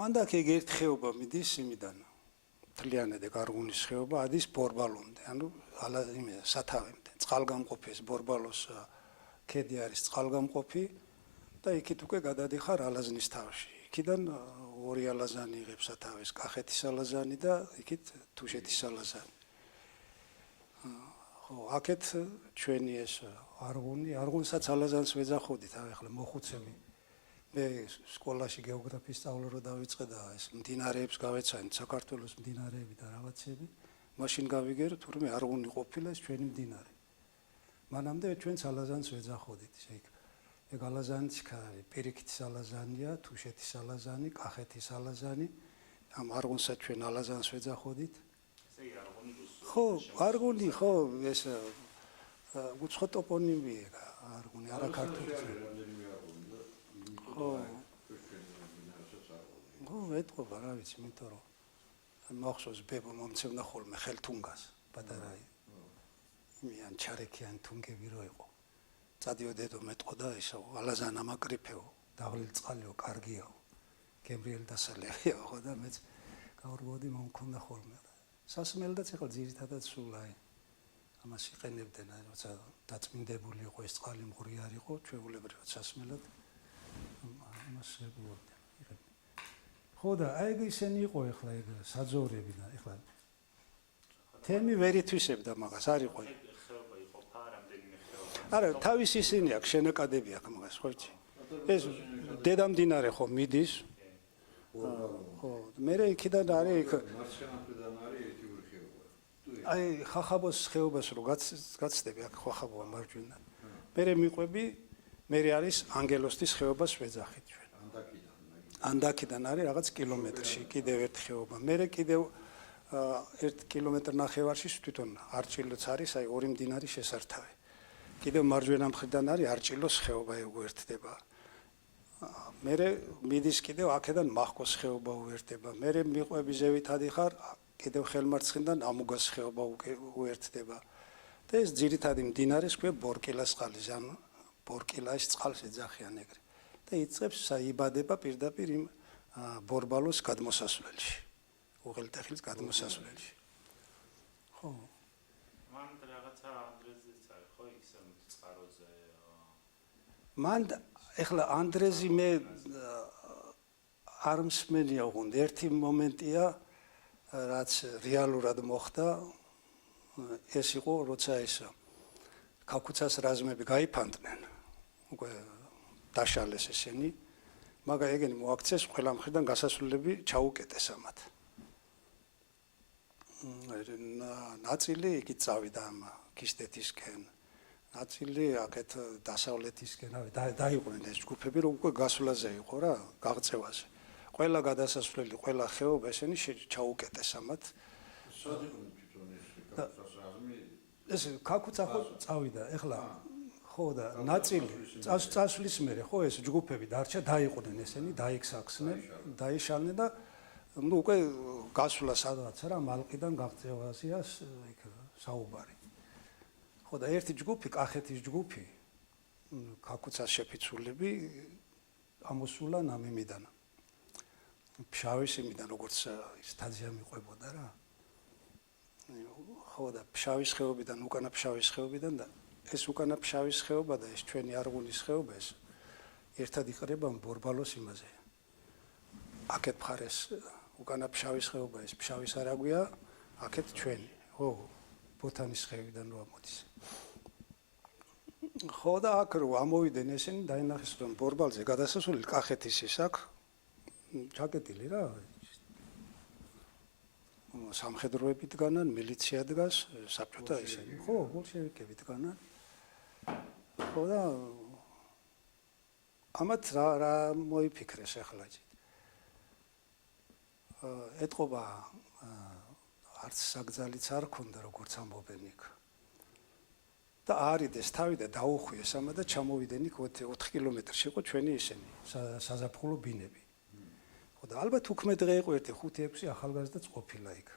ანდაკ ეგ ერთ ხეობა მიდის იმიდან თლიანად ეგ არღუნის ხეობა ადის ბორბალომდე ანუ სათავემდე წყალგამყოფის ბორბალოს ქედი არის წყალგამყოფი და იქით უკვე გადადიხარ ალაზნის თავში იქიდან ორი ალაზანი იღებს სათავეს კახეთის ალაზანი და იქით თუშეთის ალაზანი ხო აქეთ ჩვენი ეს არღუნსაც ალაზანს ვეძახოდით ახლა მოხუცები მე სკოლაში გეოგრაფიის სწავლა რო დავიწყე და ეს მდინარეებს გავეცანით საქართველოს მდინარეები და რაღაცები მაშინ გავიგე რომ თურმე არღუნი ყოფილა ეს ჩვენი მდინარე მანამდე ჩვენც ალაზანს ვეძახოდით ეგ ალაზანიც არის პირიქითის ალაზანია თუშეთის ალაზანი კახეთის ალაზანი ამ არღუნსაც ჩვენ ალაზანს ვეძახოდით ხო არღუნი ხო ეს უცხო ტოპონიმია არღუნი არა ქართული ხო ეტყობა რა ვიცი იმიტომ რომ მახსოვს ბებო მომცევნა ხოლმე ხელთუნგას პატარაი მიან ჩარეკიან თუნგები რო იყო წადიოდედო მეტყოდა ისო ალაზან ამაკრიფეო დაღლილ წყალიო კარგიო გემრიელ დასალევიო ხო და მეც გაურბოდი მომქონდა ხოლმე სასმელდაც ახლა ძირითადად სულ აი ამას იყენებდნენ აი როცა დაწმინდებული იყო ეს წყალი მღრიარი იყო ჩვეულებრივად სასმელად ამას შეგუებდნენ ხო და აი ეგ ისენი იყო ახლა ეგ საძოვრები და ახლა თემი ვერ ითვისებდა მაგას არ იყო ხეობა იყო ფარამდენიმე ხეობა არა თავის ისინი აქვს შენაკადები აქვს მაგას ხო იცი ეს დედამდინარე ხო მიდის ხო მე იქიდან არის იქ მარცხენიდან არის ეთიური ხეობა აი ხახაბოს ხეობას რო გაცდები აქ ხახაბოა მარჯვენა მე მიყვები მე არის ანგელოსტის ხეობას ვეძახით ჩვენ ანდაკიდან არის რაღაც კილომეტრში კიდევ ერთ ხეობა მე კიდევ 1 კილომეტр ნახევარში თვითონ არჭილოც არის აი ორი მდინარის შესართავი კიდევ მარჯვენა მხრიდან არის არჭილოს ხეობა უერთდება მე მიდის კიდევ აქედან მახკოს ხეობა უერთდება მე მიყვები ზევით ადიხარ კიდევ ხელმარცხნიდან ამუგას ხეობა უერთდება და ეს ძირითადი მდინარის ქვია ბორკილას წყალი ანუ ბორკილას წყალს ეძახიან ეგრე და იწყებს საიბადება პირდაპირ იმ ბორბალოს გადმოსასვლელში უღელტეხილის გადმოსასვლელში ხო მან რაღაცა ანდრეზეც არის ხო იქ წყაროზე მან ეხლა ანდრეზი მე არ მსმენია უგუნ ერთი მომენტია რაც რეალურად მოხდა ეს იყო როცა ეს ქაქუცას რაზმები გაიფანტნენ უკვე დაშალეს ესენი მაგრამ ეგენი მოაქცეს ყველა მხრიდან გასასვლელები ჩაუკეტეს ამათ ნაწილი იგი წავიდა ამ კისტეთისკენ ნაწილი აქეთ დასავლეთისკენ დაიყვნენ ეს ჯგუფები რომ უკვე გასვლაზე იყო რა გაღწევაზე ყველა გადასასვლელი ყველა ხეობა ესენი ჩაუკეტეს ამათ ეს ქაქუცა ხო წავიდა ეხლა ხო და ნაწილი წასვლის მერე ხო ეს ჯგუფები დარჩა დაიყვნენ ესენი დაიქსახსნენ დაიშალნენ და ну უკვე გასვლა სადღაც რა მალყიდან გაღწევაზეა იქ საუბარი ხო და ერთი ჯგუფი კახეთის ჯგუფი ქაქუცას შეფიცულები ამოსულა ნამიმიდან ფშავის იმიდან როგორც ის თაძია მიყვებოდა რა ხო და ფშავის ხეობიდან უკანა ფშავის ხეობიდან და ეს უკანა ფშავის ხეობა და ეს ჩვენი არღუნის ხეობა ეს ერთად იყრება ბორბალოს იმაზე აქეთ მხარეს უკანა ფშავის ხეობა ეს ფშავის არაგვია აქეთ ჩვენი ხო ბოთანის ხეობიდან რო ამოდის ხო და აქ რო ამოვიდნენ ესენი დაინახეს რომ ბორბალზე გადასასვლელი კახეთის ის აქ ჩაკეტილი რა სამხედროები დგანან მილიცია დგას საბჭოთა ისინი ხო ბოლშევიკები დგანან ხო და ამათ რა მოიფიქრეს ახლა ეტყობა არც საგზალიც არ ქონდა როგორც ამბობენ იქ და არიდეს თავი და დაუხვიეს ამა და ჩამოვიდნენ იქ 4 კილომეტრში იყო ჩვენი ისინი საზაფხულო ბინები ხო და ალბათ უქმე დღე იყო ერთი 5-6 ახალგაზრდაც ყოფილა იქ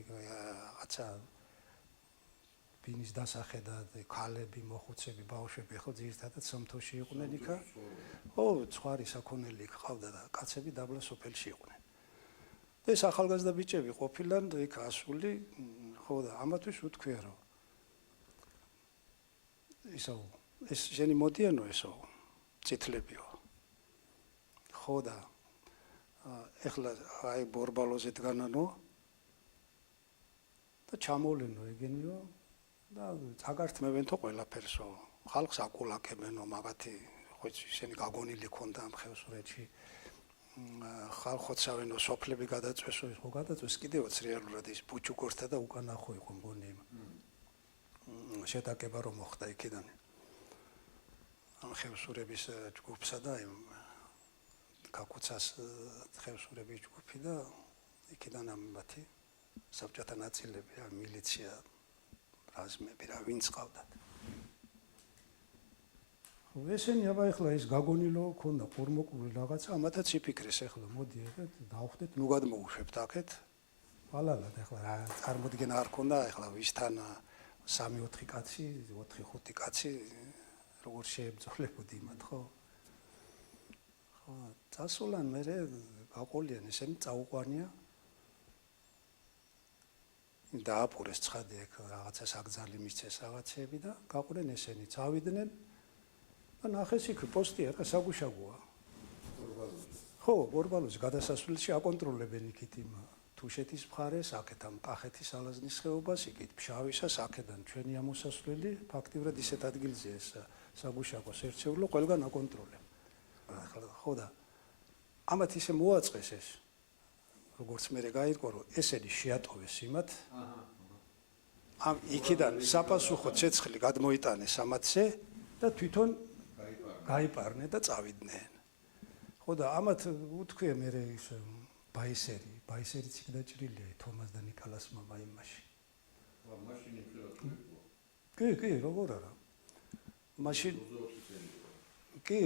რაღაცა ბინის დასახე და ქალები, მოხუცები, ბავშვები ხო ძირითადად სამთოში იყვნენ იქა. ხო, ცხვარი საქონელი იქ ყავდა და კაცები დაბლა სოფელში იყვნენ. ეს ახალგაზრდა ბიჭები ყოფილან იქ ასული, ხო და ამათვის უთქვია რომ ისო ეს შენი მოდიანო ესო წითლებიო. ხო და ეხლა აი ბორბალოზე დგანანო და ჩამოვლენო ეგენიო და წაგართმევენთო ყველაფერსო. ხალხს აკულაკებენო მაგათი ხო ისინი გაგონილი ქონდა ამ ხევსურეთში. ხალხოცავენო სოფლები გადაწვესო ის ხო გადაწვეს კიდევაც რეალურად ის ბუჩუგორთა და უკანახო იყო მგონი იმ შეტაკება რომ მოხდა იქიდან ამ ხევსურების ჯგუფსა და იმ კაკუცას ხევსურების ჯგუფი და იქიდან ამ მათი საბჭოთა ნაწილები მილიცია რაზმები რა ვინც ყავდათ ესენი აბა ეხლა ის გაგონილო ქონდა ყურმოყური რაღაცა ამათაც იფიქრეს ეხლა მოდი ეგეთ დავხვდეთ ნუ გადმოუშვებთ აქეთ ალალად ეხლა რა წარმოდგენა არ ქონდა ეხლა ვისთან 3-4 კაცი 4-5 კაცი როგორ შეებრძოლებოდი იმათ ხო ხო წასულან მე გაყოლიან ესენი წაუყვანია დააპურეს ცხადე ეგ რაღაცა საგზალი მისცეს რაღაცები და გაყვრენ ესენი წავიდნენ და ნახეს იქ პოსტი არა საგუშაგოა ხო ბორბალოს გადასასვლელში აკონტროლებენ იქით იმ თუშეთის მხარეს აქეთ ამ კახეთის ალაზნის ხეობას იქით ფშავისას აქედან ჩვენი ამოსასვლელი ფაქტიურად ისეთ ადგილზე ეს საგუშაგოს ერთეულო ყველგან აკონტროლებ ხო და ამათ ისე მოაწყეს ეს როგორც მე გაირკვა რომ ესენი შეატოვეს იმათ ამ იქიდან საპასუხო ცეცხლი გადმოიტანეს ამათზე და თვითონ გაიპარნენ და წავიდნენ. ხო და ამათ უთქვია მე ის ბაისერიც იქ დაჭრილია თომას და ნიკოლას მამა იმაში. მაშინ იმხილად კი, როგორ არა. მაშინ კი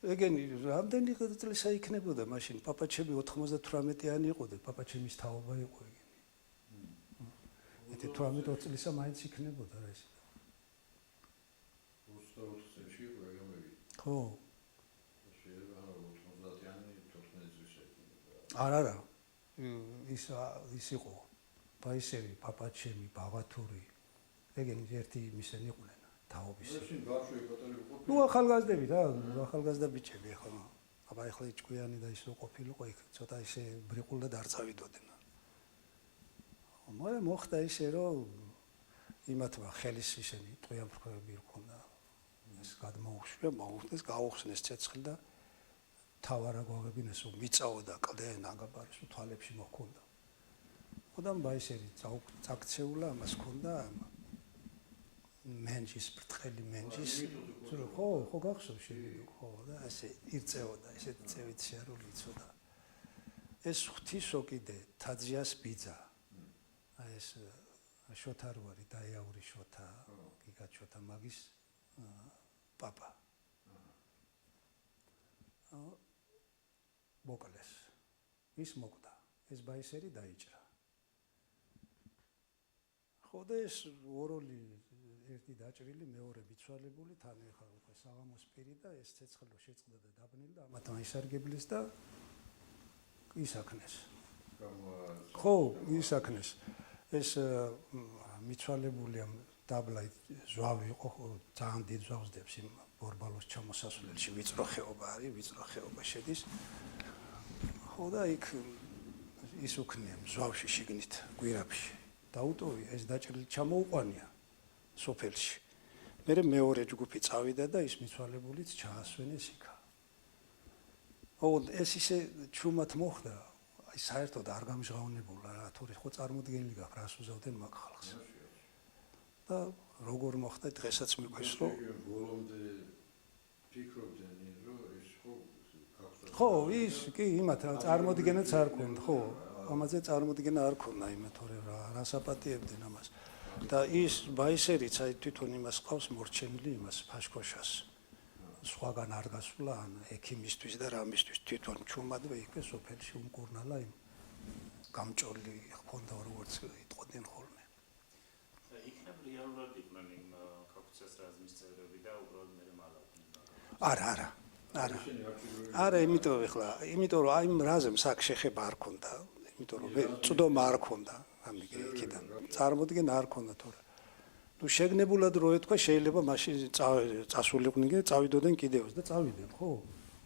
ეგენი რამდენი წელსა იქნებოდა მაშინ პაპაჩები 98-იანი იყო და პაპაჩემის თაობა იყო ეგენი. 18 წელსა მაინც იქნებოდა რა ეს. 24 წელში იყო ეგამები. ხო. შეიძლება 90-იანი 14 წელში. არა. ის იყო ბაისერი, პაპაჩემი, ბავათური. ეგენი ერთი ისინი იყვნენ. თაობის. მაშინ ბავშვი პატარები ყოფილი. ნუ ახალგაზრდები რა, ახალგაზრდა ბიჭები ხო. აბა ეხლა ჭკვიანი და ისო ყოფილიყო იქ, ცოტა ისე ბრიყულად არ წავიდოდნენ. მაგრამ მოხდა ისე რომ იმათმა ხელის ისენი ტყვიამფრქვევები ჰქონდა. ეს გადმოუშვია, მოუხდეს, გაუხსნეს ცეცხლი და თავარაგვაღებინეს მიწაოდა კლდენ აგაბარეს თვალებში მოჰქონდა. ხოდამ ბაისერი წაქცეულა ამას ჰქონდა მენჯის ბრტყელი მენჯის ხო გახსოვს შეიძლება ხო და ასე ირწეოდა ესე წევით შეარული იცოდა ეს ღვთისო კიდე თაძიას ბიძა აი ეს შოთარვარი დაიაური შოთა გიგა შოთა მაგის პაპა მოკლეს ის მოკვდა ეს ბაისერი დაიჭრა ხო და ეს ოროლი ერთი დაჭრილი მეორე ბიცვალებული თან ეხა უკვე საღამოს პირი და ეს ცეცხლო შეწყდა და დაბნელი და ამათ აისარგებლეს და ისაქნეს ხო ისაქნეს ეს მიცვალებული ამ დაბლა ზვავი იყო ძალიან დიდ ზვავს დებს იმ ბორბალოს ჩამოსასვლელში ვიწრო ხეობა არის ვიწრო ხეობა შედის ხო და იქ ის უქნია ზვავში შიგნით გვირაბში დაუტოვია ეს დაჭრილი ჩამოუყვანია სოფელში. მე მეორე ჯგუფი წავიდა და ის მიცვალებულიც ჩაასვენეს იქა. ო ეს ისე ჩუმად მოხდა, აი საერთოდ არ გამჟღავნებულა რა, თორე ხო წარმოდგენილი გაქვს რას უზავდნენ მაგ ხალხს. და როგორ მოხდა დღესაც მიგვეს რომ ბოლომდე ფიქრობდნენ რომ ეს ხო ის კი იმათ წარმოდგენაც არ ქონდა, ხო, ამაზე წარმოდგენა არ ქონდა იმათ თორე რა საპატიებდნენ ამას. და ის ბაისერიც აი თვითონ იმას ყავს მორჩენილი იმას ფაშქოშას სხვაგან არ გასვლა ან ექიმისთვის და რამისთვის თვითონ ჩუმადვე იქე სოფელში უმკურნალა იმ გამჭოლი ხონდა როგორც იტყოდნენ ხოლმე იქ რეალურად იყვნენ იმ კავკასიის რაზმის წევრები და უბრალოდ მე მალავდნენ. არა, იმიტომ რომ აი იმ რაზმს აქ შეხება არ ქონდა, იმიტომ რომ წვდომა არ ქონდა ამიქიდან. წარმოდგენა არ ქონდა თორე. ნუ შეგნებულად რო ეთქვა შეიძლება მაშინ წასულიყვნენ და წავიდოდნენ კიდევაც და წავიდნენ, ხო?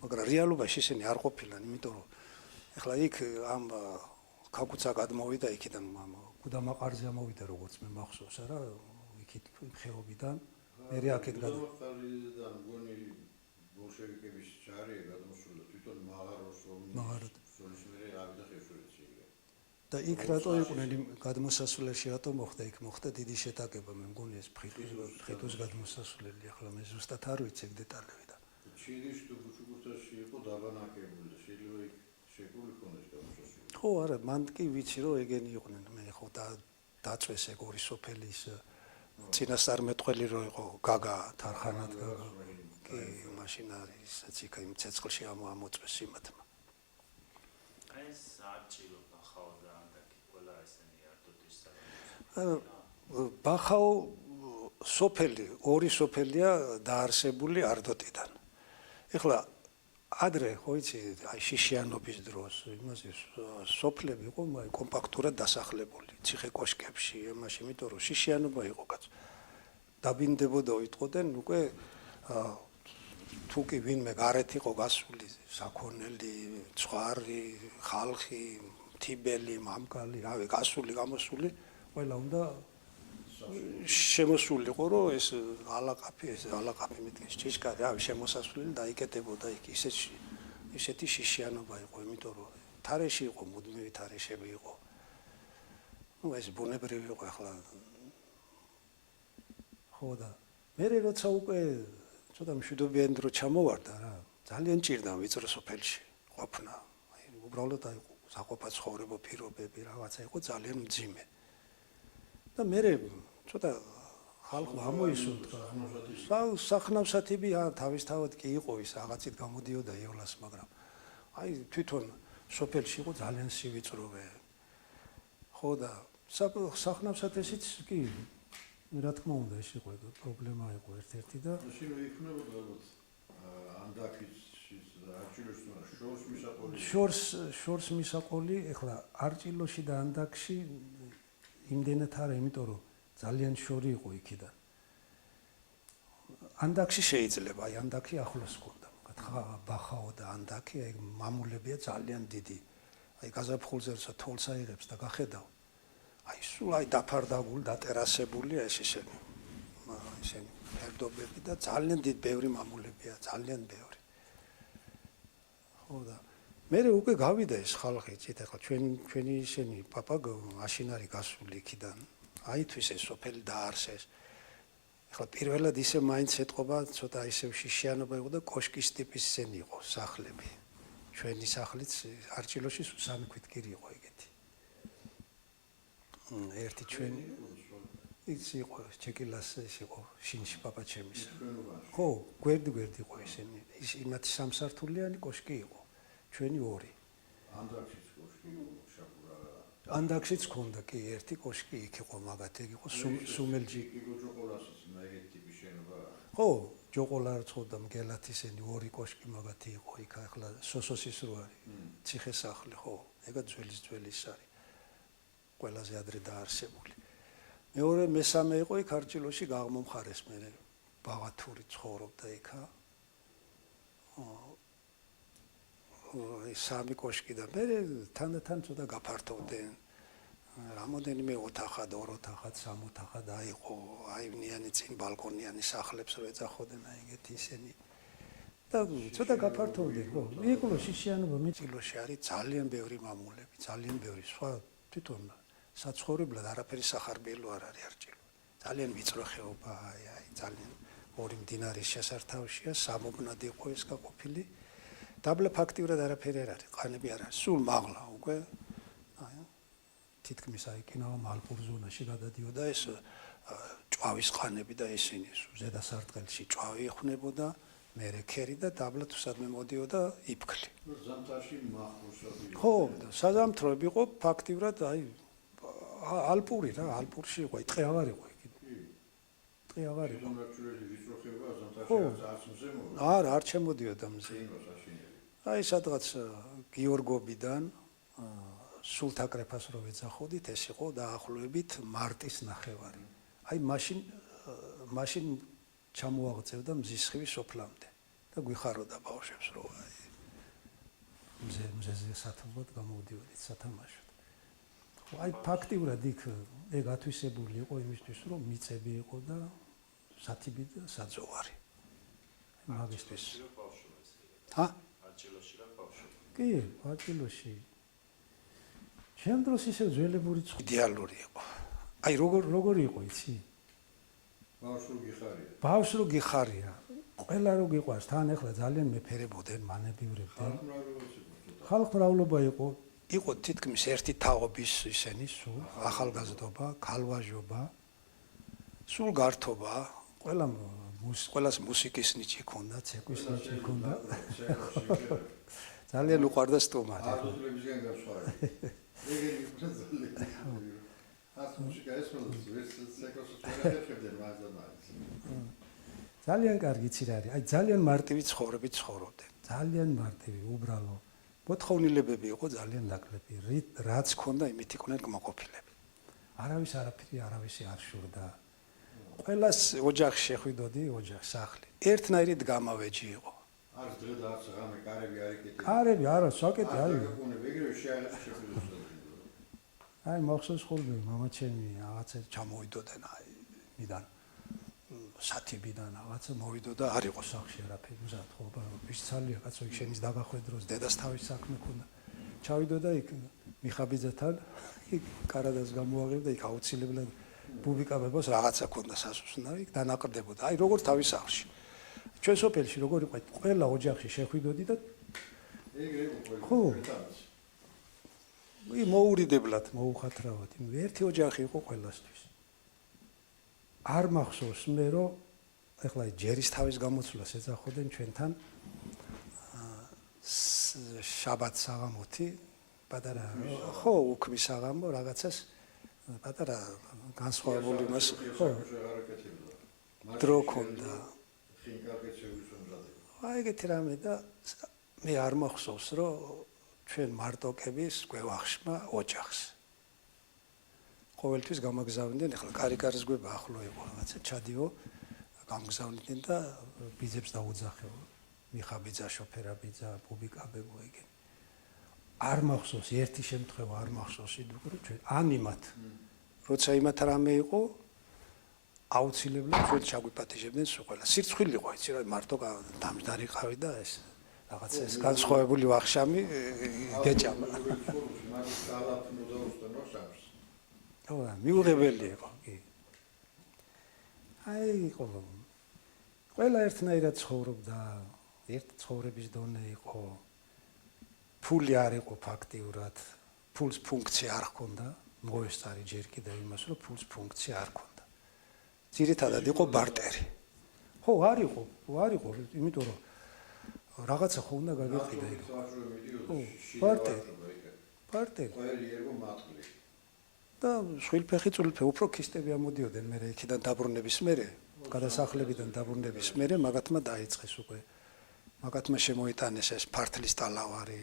მაგრამ რეალობაში ისინი არ ყოფილან, იმიტომ რომ ეხლა იქ ამ კავკასია გადმოვიდა იქიდან გუდამაყარზე ამოვიდა როგორც მე მახსოვს არა, იქით ხეობიდან მე აქეთ გუდამაყარიდან მგონი ბოლშევიკების ჯარი გადმოსულა თვითონ მაღაროს ომის მერე ავიდა ხევსურეთში. და იქ რატო იყვნენ იმ გადმოსასვლელში რატო მოხდა იქ მოხდა დიდი შეტაკება მე მგონი ეს ფხიტვის გადმოსასვლელი ახლა მე ზუსტად არ ვიცი დეტალები და ჩირის ტუბუჩუკურთაში იყო დაბანაკებული და შეიძლება იქ შეკული ქონდეს გადმოსასვლელი. ხო არა მან კი ვიცი რომ ეგენი იყვნენ მე ხო დაწვეს ეგ ორი სოფელი ის წინასწარმეტყველი რო იყო გაგა თარხანად გაგა კი მაშინ არის ისიც იქ იმ ცეცხლში ამოწვეს იმათმა. ეს არჭილო ბახაო და ანდაკი ყველა ესენი არტოტის ბახაო სოფელი ორი სოფელია დაარსებული არტოტიდან. ეხლა ადრე ხო იცი აი შიშიანობის დროს იმაზე სოფლები იყო კომპაქტურად დასახლებული ციხე კოშკებში იმაში იმიტომ რომ შიშიანობა იყო კაც დაბინდებოდა უიტყოდნენ უკვე თუ კი ვინმე გარეთ იყო გასული საქონელი ცხვარი ხალხი თიბელი მამკალი რავი გასული გამოსული ყველა უნდა შემოსულიყო რომ ეს ალაყაფი მეთქეს ჭიშკარი რავი შემოსასვლელი დაიკეტებოდა იქ ისეთი შიშიანობა იყო იმიტომ რომ თარეში იყო მუდმივი თარეშები იყო ნუ ეს ბუნებრივი იყო ახლა ხო და მე როცა უკვე ცოტა მშვიდობიანი დრო ჩამოვარდა რა ძალიან ჭირდა ვიწრო სოფელში ყოფნა აი უბრალოდ აი საყოფა ცხოვრება პირობები რაღაცა იყო ძალიან მძიმე და მე ცოტა ხალხმა ამოისუნთქა სახნავსათები თავისთავად კი იყო ის რაღაცით გამოდიოდა იოლას მაგრამ აი თვითონ სოფელში იყო ძალიან სივიწროვე ხო და სახნავსათესიც კი რა თქმა უნდა ეს იყო პრობლემა იყო ერთ-ერთი და მაშინ იქნებოდა ალბათ ანდაკის შორს მისაყოლი ეხლა არჭილოში და ანდაკში იმდენად არა იმიტომ რომ ძალიან შორი იყო იქიდან ანდაკში შეიძლება აი ანდაკი ახლოს ქონდა ბახაო და ანდაკი აი მამულებია ძალიან დიდი აი გაზაფხულზე როცა თოლს აიღებს და გახედავ აი სულ აი დაფარდაგული დატერასებული ეს ისინი ფერდობები და ძალიან დიდი ბევრი მამულებია ძალიან ბევრი ხო და მე უკვე გავიდა ეს ხალხი ცით ახლა ჩვენი ისინი პაპა მაშინ არის გასული იქიდან აითვის ეს სოფელი დაარსეს ახლა პირველად ისე მაინც ეთყობა ცოტა ისევ შიშიანობა იყო და კოშკის ტიპის ისენი იყო სახლები ჩვენი სახლიც არჭილოში სამი ქვით კირი იყო ეგეთი ერთი ჩვენი ის იყო ჩეკილას ის იყო შინში პაპა ჩემის ხო გვერდი იყო ისინი ის იმათი სამსართულიანი კოშკი იყო ჩვენი ორი ანდაკშიც კოშკი იყო შაბურა ანდაკშიც ქონდა კი ერთი კოშკი იქ იყო მაგათ ეგ იყო სუმელჯი ჯოყოლასაც მაგეთი ტიპის შენობა ხო ჯოყოლა რწოდა მგელათ ისინი ორი კოშკი მაგათი იყო იქ ახლა სოსოსის რო არის ციხესახლი ხო ეგა ძველის არის ყველაზე ადრე დაარსებული მეორე მესამე იყო იქ არჭილოში გაღმომხარეს მე ბავათური ცხოვრობდა იქა სამი კოშკი და მე თანდათან ცოტა გაფართოვდნენ რამოდენიმე ოთახად ორ ოთახად სამ ოთახად აიყო აივნიანი წინ ბალკონიანი სახლებს რო ეძახოდნენ აი ეგეთი ისინი და ცოტა გაფართოვდნენ ხო იყო შიშიანობა მეჭილოში არის ძალიან ბევრი მამულები ძალიან ბევრი სხვა თვითონ საცხოვრებლად არაფერი სახარბიელო არ არის არჭილო ძალიან ვიწრო ხეობაა აი ძალიან ორი მდინარის შესართავშია სამობნად იყო ეს გაყოფილი დაბლა ფაქტიურად არაფერი არ არის ყანები არ არის სულ მაღლა უკვე აი თითქმის აი კინავა ალპურ ზონაში გადადიოდა ეს ჭვავის ყანები და ისინი ზედა სარტყელში ჭვავი ეხვნებოდა მერე ქერი და დაბლა თუ სადმე მოდიოდა იფქლი ზამთარში მახსოვსები ხო საზამთროები იყო ფაქტიურად აი ალპური რა ალპურში იყო ტყე აღარ იყო იქ სიტყვი აღარ იყო. მართლელი ვიწროხება ზამთარში ხო. არც მზემო. არა, არ ჩემოდიოდა მზე. წინოს აშინელი. აი სადღაც გიორგობიდან სულთაკრეფას რო ვეძახოდით, ეს იყო დაახლოებით მარტის ნახევარი. აი მაშინ ჩამოაღწევდა მზისხივი სოფლამდე და გვიხაროდა ბავშვებს რომ აი მზეზე სათმობად გამოვდიოდით სათამაშოდ. ხო, აი ფაქტიურად იქ ეგ ათვისებული იყო იმისთვის რომ მიწები იყო და სათიბი და საძოვარი. აი მაგისთვის. ჰა? არჩილოში რა ბავშვი. კი, არჩილოში. ჩემ დროს ისე ძველებური იდეალური იყო. აი როგორი იყო იცი? ბავშვს რო გიხარია, ყველა რო გიყვარს, თან ახლა ძალიან მეფერებოდნენ, მანებივრებდნენ. ხალხმრავლობა იყო თითქმის ერთი თაობის ისენი სულ, ახალგაზრდობა, ქალვაჟობა, სულ გართობა, ყველას მუსიკის ნიჭი ჰქონდა, ცეკვის ნიჭი ჰქონდა. ძალიან უყვარდა სტუმარი. აზრებისგან გასვლა. ეგენი პრეზიდენტი. ას მუსიკა ესმოდოს, ცეკვას ვერახებდნენ მაგზამარის. ძალიან კარგი იცი რა არის. აი ძალიან მარტივი ცხოვრებით ცხოვრობდნენ. ძალიან მარტივი, უბრალო. მოთხოვნილებები იყო ძალიან ნაკლები. რაც ჰქონდა, იმით იყვნენ კმაყოფილები. არავის არაფერი არავისი არ შურდა. ყველას ოჯახში შეხვიდოდი, ოჯახ სახლი. ერთნაირი დგამავეჯი იყო. არც დღე და არც ღამე კარები არ იკეთებდა. კარები არა, საკეტი არის. ეგრევე შეხვიდოს. აი მახსოვს ხოლმე მამაჩემი რაღაცა ჩამოვიდოდენ აი მიდან სათიბიდან რაღაცა მოვიდოდა არ იყო სახში არაფერი მზად ხო ვისცალია კაცო იქ შენის დაგახვედროს დედას თავის საქმე ქონდა ჩავიდოდა იქ მიხაბიძეთან იქ კარადას გამოაღებდა იქ აუცილებლად ბუბიკაბებას რაღაცა ქონდა სასუსნარი იქ დანაყრდებოდა აი როგორ თავის სახლში ჩვენ სოფელში როგორ იყო ყველა ოჯახში შეხვიდოდი და ეგრე იყო ხო მოურიდებლად მოუხათრავად ერთი ოჯახი იყო ყველასთვის არ მახსოვს მე რომ ეხლა ჯერის თავის გამოცვლას ეძახოდნენ ჩვენთან შაბათ საღამოთი პატარა ხო უქმის საღამო რაღაცას პატარა განსხვავებული მას ხო დრო ქონდა აი ეგეთი რამე და მე არ მახსოვს რომ ჩვენ მარტოკების გვევახშმა ოჯახს ყოველთვის გამაგზავნდნენ ახლა კარიკარის გვება ახლო იყო რაღაცა ჩადიო გამგზავნდნენ და ბიძებს დაუძახეო მიხაბიძა შოფერაბიძა ბუბიკაბებო ეგენ არ მახსოვს ერთი შემთხვევა არ მახსოვს იდუკრო ჩვენ ანიმათ როცა იმათ რამე იყო აუცილებლად ჩვენ ჩაგვიპატიჟებდნენ სულ ყველა სირცხვილი იყო იცი რა მარტო დამჯდარი ყავი და ეს რაღაცა ეს განსხვავებული ვახშამი გეჭამა ხო, მიუღებელი იყო, კი. აი, იყო. ყველა ერთნაირად ცხოვრობდა, ერთ ცხოვრების დონე იყო. ფული არ იყო ფაქტიურად, ფულს ფუნქცია არ ჰქონდა, მოესწარი ჯერ კიდევ იმას, რომ ფულს ფუნქცია არ ჰქონდა. ძირითადად იყო ბარტერი. ხო, არ იყო, იმიტომ რომ რაღაცა ხო უნდა გაგეყიდა იქ. ხო, ბარტერი. ყველი ერგო მატლი. და შვილფეხი წულფე უფრო ქისტები ამოდიოდნენ მე იქიდან დაბრუნების მერე გადასახლებიდან დაბრუნების მერე მაგათმა დაიწყეს უკვე მაგათმა შემოიტანეს ეს ფართლის ტალავარი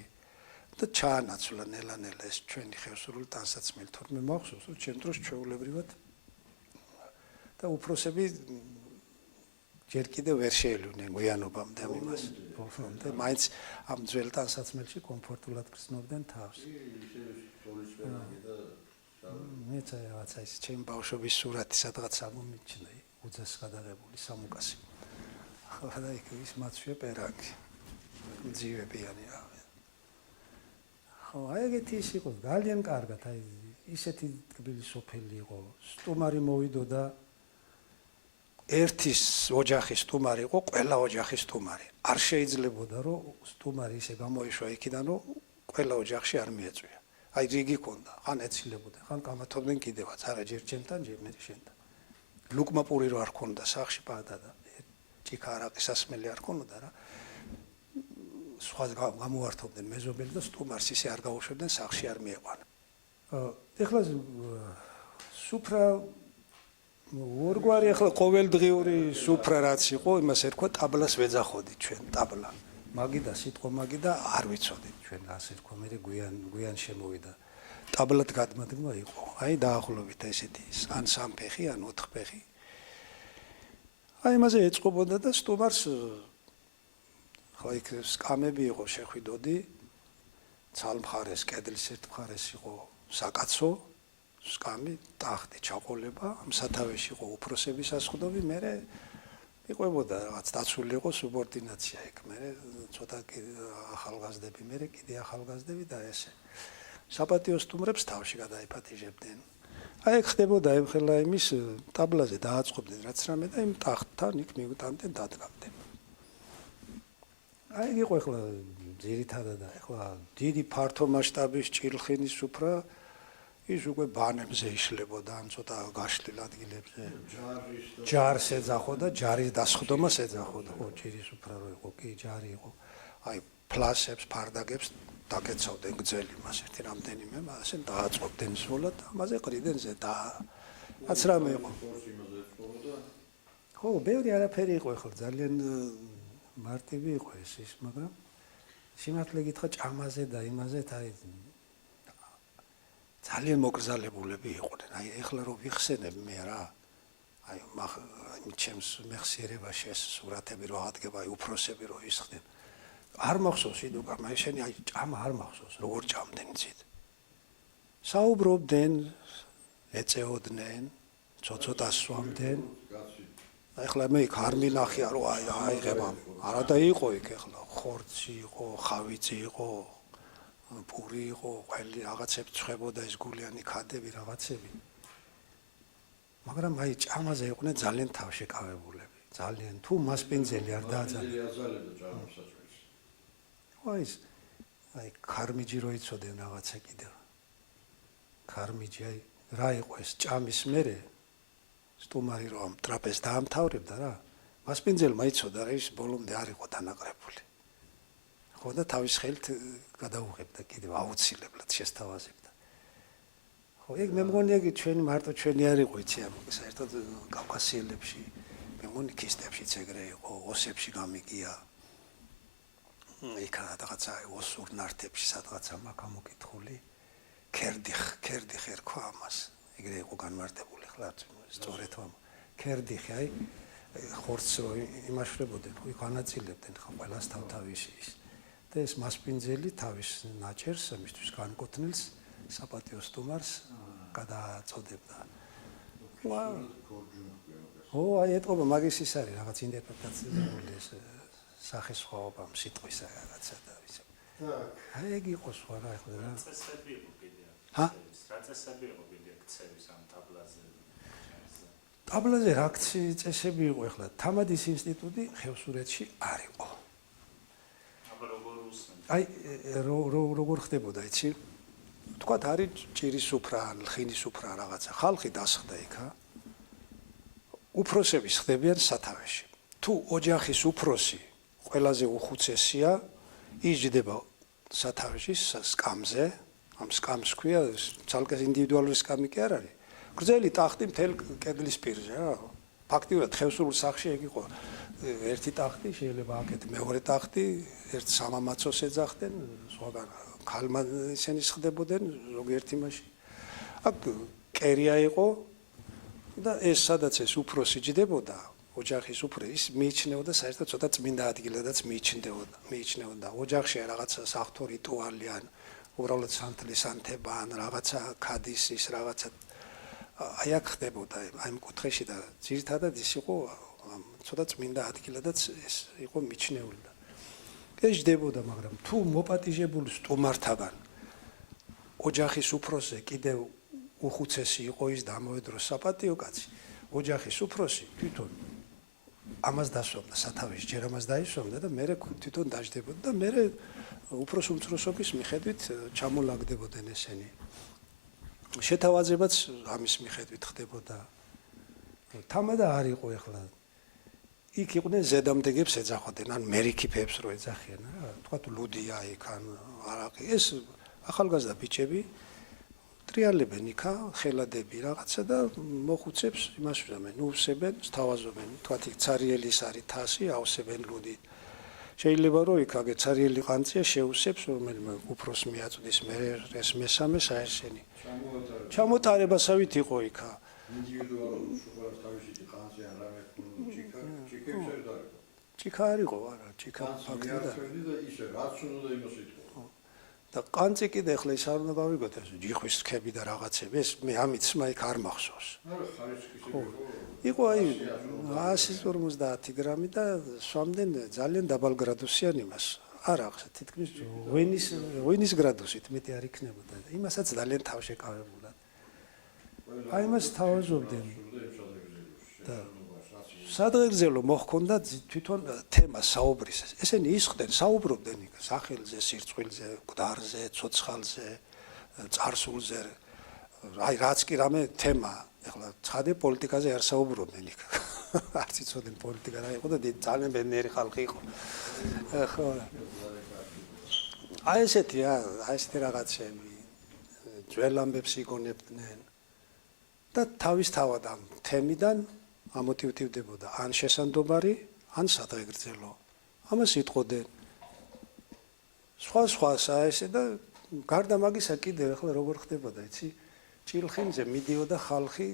და ჩაანაცვლა ნელა-ნელა ეს ჩვენი ხევსურული ტანსაცმელი თორმე მახსოვს რომ ჩემ დროს ჩვეულებრივად და უფროსები ჯერ კიდევ ვერ შეელვნენ გვიანობამდე ამ იმას და მაინც ამ ძველ ტანსაცმელში კომფორტულად გრძნობდნენ თავს მეც რაღაცა ის ჩემ ბავშვობის სურათი სადღაც ამომიჩნდა უძეს გადაღებული სამუკასი ხო და იქ ის მაცვია პერანგი ძივებიანი რავი ხო აი ეგეთი ის იყო ძალიან კარგად აი ისეთი ტკბილი სოფელი იყო სტუმარი მოვიდოდა ერთის ოჯახის სტუმარი იყო ყველა ოჯახის სტუმარი არ შეიძლებოდა რომ სტუმარი ისე გამოიშვა იქიდან რომ ყველა ოჯახში არ მიეწვია აი რიგი ქონდა, ხან ეცილებოდა, ხან გამათობდნენ კიდევაც, არა ჯერ ჩემთან, ჯერ მე შენთან. ლუკმაპური რო არ ქონდა სახში პატა და ჭიქა არაყის სასმელი არ ქონოდა რა. სხვა გამოართობდნენ მეზობელი და სტუმარს ისე არ გაუშვებდნენ, სახში არ მieყვანა. ეხლა სუფრა ორგვარი ახლა ყოველდღიური სუფრა რაც იყო, იმას ერქვა ტაბლას ვეძახოდით ჩვენ, ტაბლა. მაგიდა სიტყვა მაგიდა არ ვიცოდით ჩვენ ასე თქვა, მე გვიან შემოვიდა. ტაბლად გადმადგმა იყო. აი დაახლოებით ესეთი ან 3 ფეხი, ან 4 ფეხი. აი იმაზე ეწყობოდა და სტუმარს ახლა იქ სკამები იყო შეხვიდოდი. ცალმხარეს, კედლის ერთ მხარეს იყო საკაცო, სკამი, ტახტი, ჩაყოლება, ამ სათავეში იყო უფროსების საზღვრები, მე იყვებოდა რაღაც დაცული იყო სუბორდინაცია იქ, მე ცოტა ახალგაზრდები, მე კიდე ახალგაზრდები და ესე. საპატიო სტუმრებს თავში გადაიფატიჟებდნენ. აი ეგ ხდებოდა ემხელა იმის ტაბლაზე დააწყობდნენ რაც რამე და იმ ტახტთან იქ მიუტანდნენ დადგამდნენ. აი ეგ იყო ახლა ძირითადად ახლა დიდი ფართო მასშტაბის ჭილხინის სუფრა ის უკვე ბანებზე იშლებოდა ან ცოტა გაშლილ ადგილებზე. ჯარს ეძახოდა, ჯარის დასხდომას ეძახოდა. ხო, ჭირის სუფრა რო იყო, კი ჯარი იყო. აი ფლასებს, ფარდაგებს დაკეცავდნენ გძელი მას ერთი რამდენიმე, ასე დააწყობდნენ სრულად, ამაზე ყრიდნენ ზედა. რაც რამე იყო. ხო, ბევრი არაფერი იყო ახლა ძალიან მარტივი იყო ის, მაგრამ სიმართლე გითხრა ჭამაზე და იმაზე აი ძალიან მოკრძალებულები იყვნენ. აი ეხლა რო ვიხსენებ მე რა. აი ჩემს მეხსიერებაში ეს სურათები რო აღდგება, აი უფროსები რო ისხდნენ. არ მახსოვს იდუკა, მე შენი აი ჭამა არ მახსოვს, როგორ ჭამდნენ იცით. საუბრობდნენ, ეწეოდნენ, ცოცოტა სვამდნენ. აი ეხლა მე იქ არ მინახია რომ აი აიღება. არა და იყო იქ ეხლა ხორცი იყო, ხავიცი იყო. პური იყო, ყველი რაღაცებს ცხებოდა ეს გულიანი ქადები, რაღაცები. მაგრამ აი ჭამაზე იყვნენ ძალიან თავშეკავებულები. ძალიან თუ მასპინძელი არ დააძალებდა. აი ქარმიჯი რო იცოდნენ რაღაცა კიდევ. ქარმიჯი აი რა იყო ეს ჭამის მერე სტუმარი რო ამ ტრაპეზს დაამთავრებდა რა. მასპინძელმა იცოდა რა ის ბოლომდე არ იყო დანაკრებული. ხო და თავის ხელით გადაუღებდა კიდევ აუცილებლად შესთავაზებდა. ხო, ეგ მე მგონი ეგ ჩვენი მარტო ჩვენი არ იყო იცი ამ საერთოდ კავკასიელებში, მე მგონი ქისტებშიც ეგრე იყო, ოსებში გამიგია. იქ რაღაცა ოსურ ნართებში სადღაცა მაკამოკითხული, ქერდიხ ერქვა ამას. ეგრე იყო განმარტებული ხლა სწორედ ამ ქერდიხი აი ხორცს რო იმაშრებოდნენ, ხო იქ ანაწილებდნენ ხო ყველას თავთავისი ის. და ეს მასპინძელი თავის ნაჭერს, ამისთვის განკუთვნილს საპატიო სტუმარს გადააწოდებდა. ო, აი ეტყობა მაგის ის არის რაღაც ინტერპრეტაციული ეს სახესხვაობა სიტყვისა რაღაცა და ისე. აი ეგ იყო სხვა რა ახლა რა. წესები იყო კიდე. ჰა? რა წესები იყო კიდე ქცევის ამ ტაბლაზე? ტაბლაზე რა წესები იყო ახლა? თამადის ინსტიტუტი ხევსურეთში არ იყო. აი როგორ ხდებოდა იცი? თქვათ არის ჭირის სუფრა, ლხინის სუფრა რაღაცა. ხალხი დასხდა იქა. უფროსები ხდებიან სათავეში. თუ ოჯახის უფროსი ყველაზე უხუცესია, იჯდება სათავეში სკამზე, ამ სკამს ქვია, ცალკე ინდივიდუალური სკამი კი არ არის. გრძელი ტახტი მთელ კედლის პირზე რა. ფაქტიურად ხევსურულ სახლში ეგ იყო. ერთი ტახტი შეიძლება აქეთ მეორე ტახტი, ერთ სამამაცოს ეძახდნენ, სხვაგან ქალმა ისინი ხდებოდნენ ზოგიერთ იმაში. აქ კერია იყო და ეს სადაც ეს უფროსი ჯდებოდა, ოჯახის უფროს მიიჩნეოდა საერთოდ ცოტა წმინდა ადგილადაც მიიჩნეოდა. ოჯახში რაღაცა საღვთო რიტუალი ან უბრალოდ სანთლის ანთება ან რაღაცა ქადისის რაღაცა აი აქ ხდებოდა აი ამ კუთხეში და ძირითადად ის იყო ცოტა წმინდა ადგილადაც ეს იყო მიჩნეული და ეს ჯდებოდა, მაგრამ თუ მოპატიჟებული სტუმართაგან ოჯახის უფროსზე კიდევ უხუცესი იყო ის და ამავე დროს საპატიო კაცი, ოჯახის უფროსი თვითონ ამას დასვამდა სათავეში, ჯერ ამას დაისვამდა და მე თვითონ დაждდებოდა და მე უფროს უმცროსობის მიხედვით ჩამოლაგდებოდნენ ესენი. შეთავაზებაც ამის მიხედვით ხდებოდა. თამადა არ იყო ეხლა იქ იყვნენ ზედამდეგებს ეძახოდნენ, ან მერიქიფებს რო ეძახიან რა, თქვათ ლუდია იქ ან არაყი. ეს ახალგაზრდა ბიჭები ტრიალებენ იქა ხელადები რაღაცა და მოხუცებს იმას ვამენ, უსებენ, სთავაზობენ, თქვათ იქ ცარიელის არის თასი, ავსებენ ლუდი. შეიძლება რომ იქ აგე ცარიელი ყანწია შეუსებს რომელიმე უფროს მიაწვდის მე ეს მესამე საერთშენი. ჩამოტარებასავით იყო იქა. ინდივიდუალურ სუპერს თავისი ყანწია რამე ჩიქებს არ დაიყო. ჭიქა არ იყო, არა, ჭიქა ფაქტია და ისე რაც უნდა იმას იტყვა. და ყანწი კიდე ახლა ის არ უნდა გავიგოთ ეს ჯიხვის სქები და რაღაცები ეს მე ამით მაიქ არ მახსოვს. არა ხარისხის იყო აი 150 გრამი და სვამდნენ ძალიან დაბალგრადუსიან იმას. არა ახლა თითქმის ვინის გრადუსით მეტი არ იქნებოდა. იმასაც ძალიან თავშეკავებულად. აი მას თავაზობდნენ. და სადღეგრძელო მოხონდა თვითონ თემა საუბრის. ესენი ისხდნენ, საუბრობდნენ იქ სახელზე, სირწყვილზე, გვდარზე, ცოცხალზე, წარსულზე. აი რაც კი რამე თემა. ეხლა ცხადე პოლიტიკაზე არ საუბრობდნენ იქ. არც იცოდნენ პოლიტიკა რა იყო და ძალიან ბედნიერი ხალხი იყო. ხო. აი ესეთი რაღაცები ძველ ამბებს იგონებდნენ და თავისთავად ამ თემიდან ამოტივდებოდა ან შესანდობარი, ან სადღეგრძელო. ამას იტყოდნენ. სხვა ესე და გარდა მაგისა კიდევ ახლა როგორ ხდებოდა, იცი? ჭილხინზე მიდიოდა ხალხი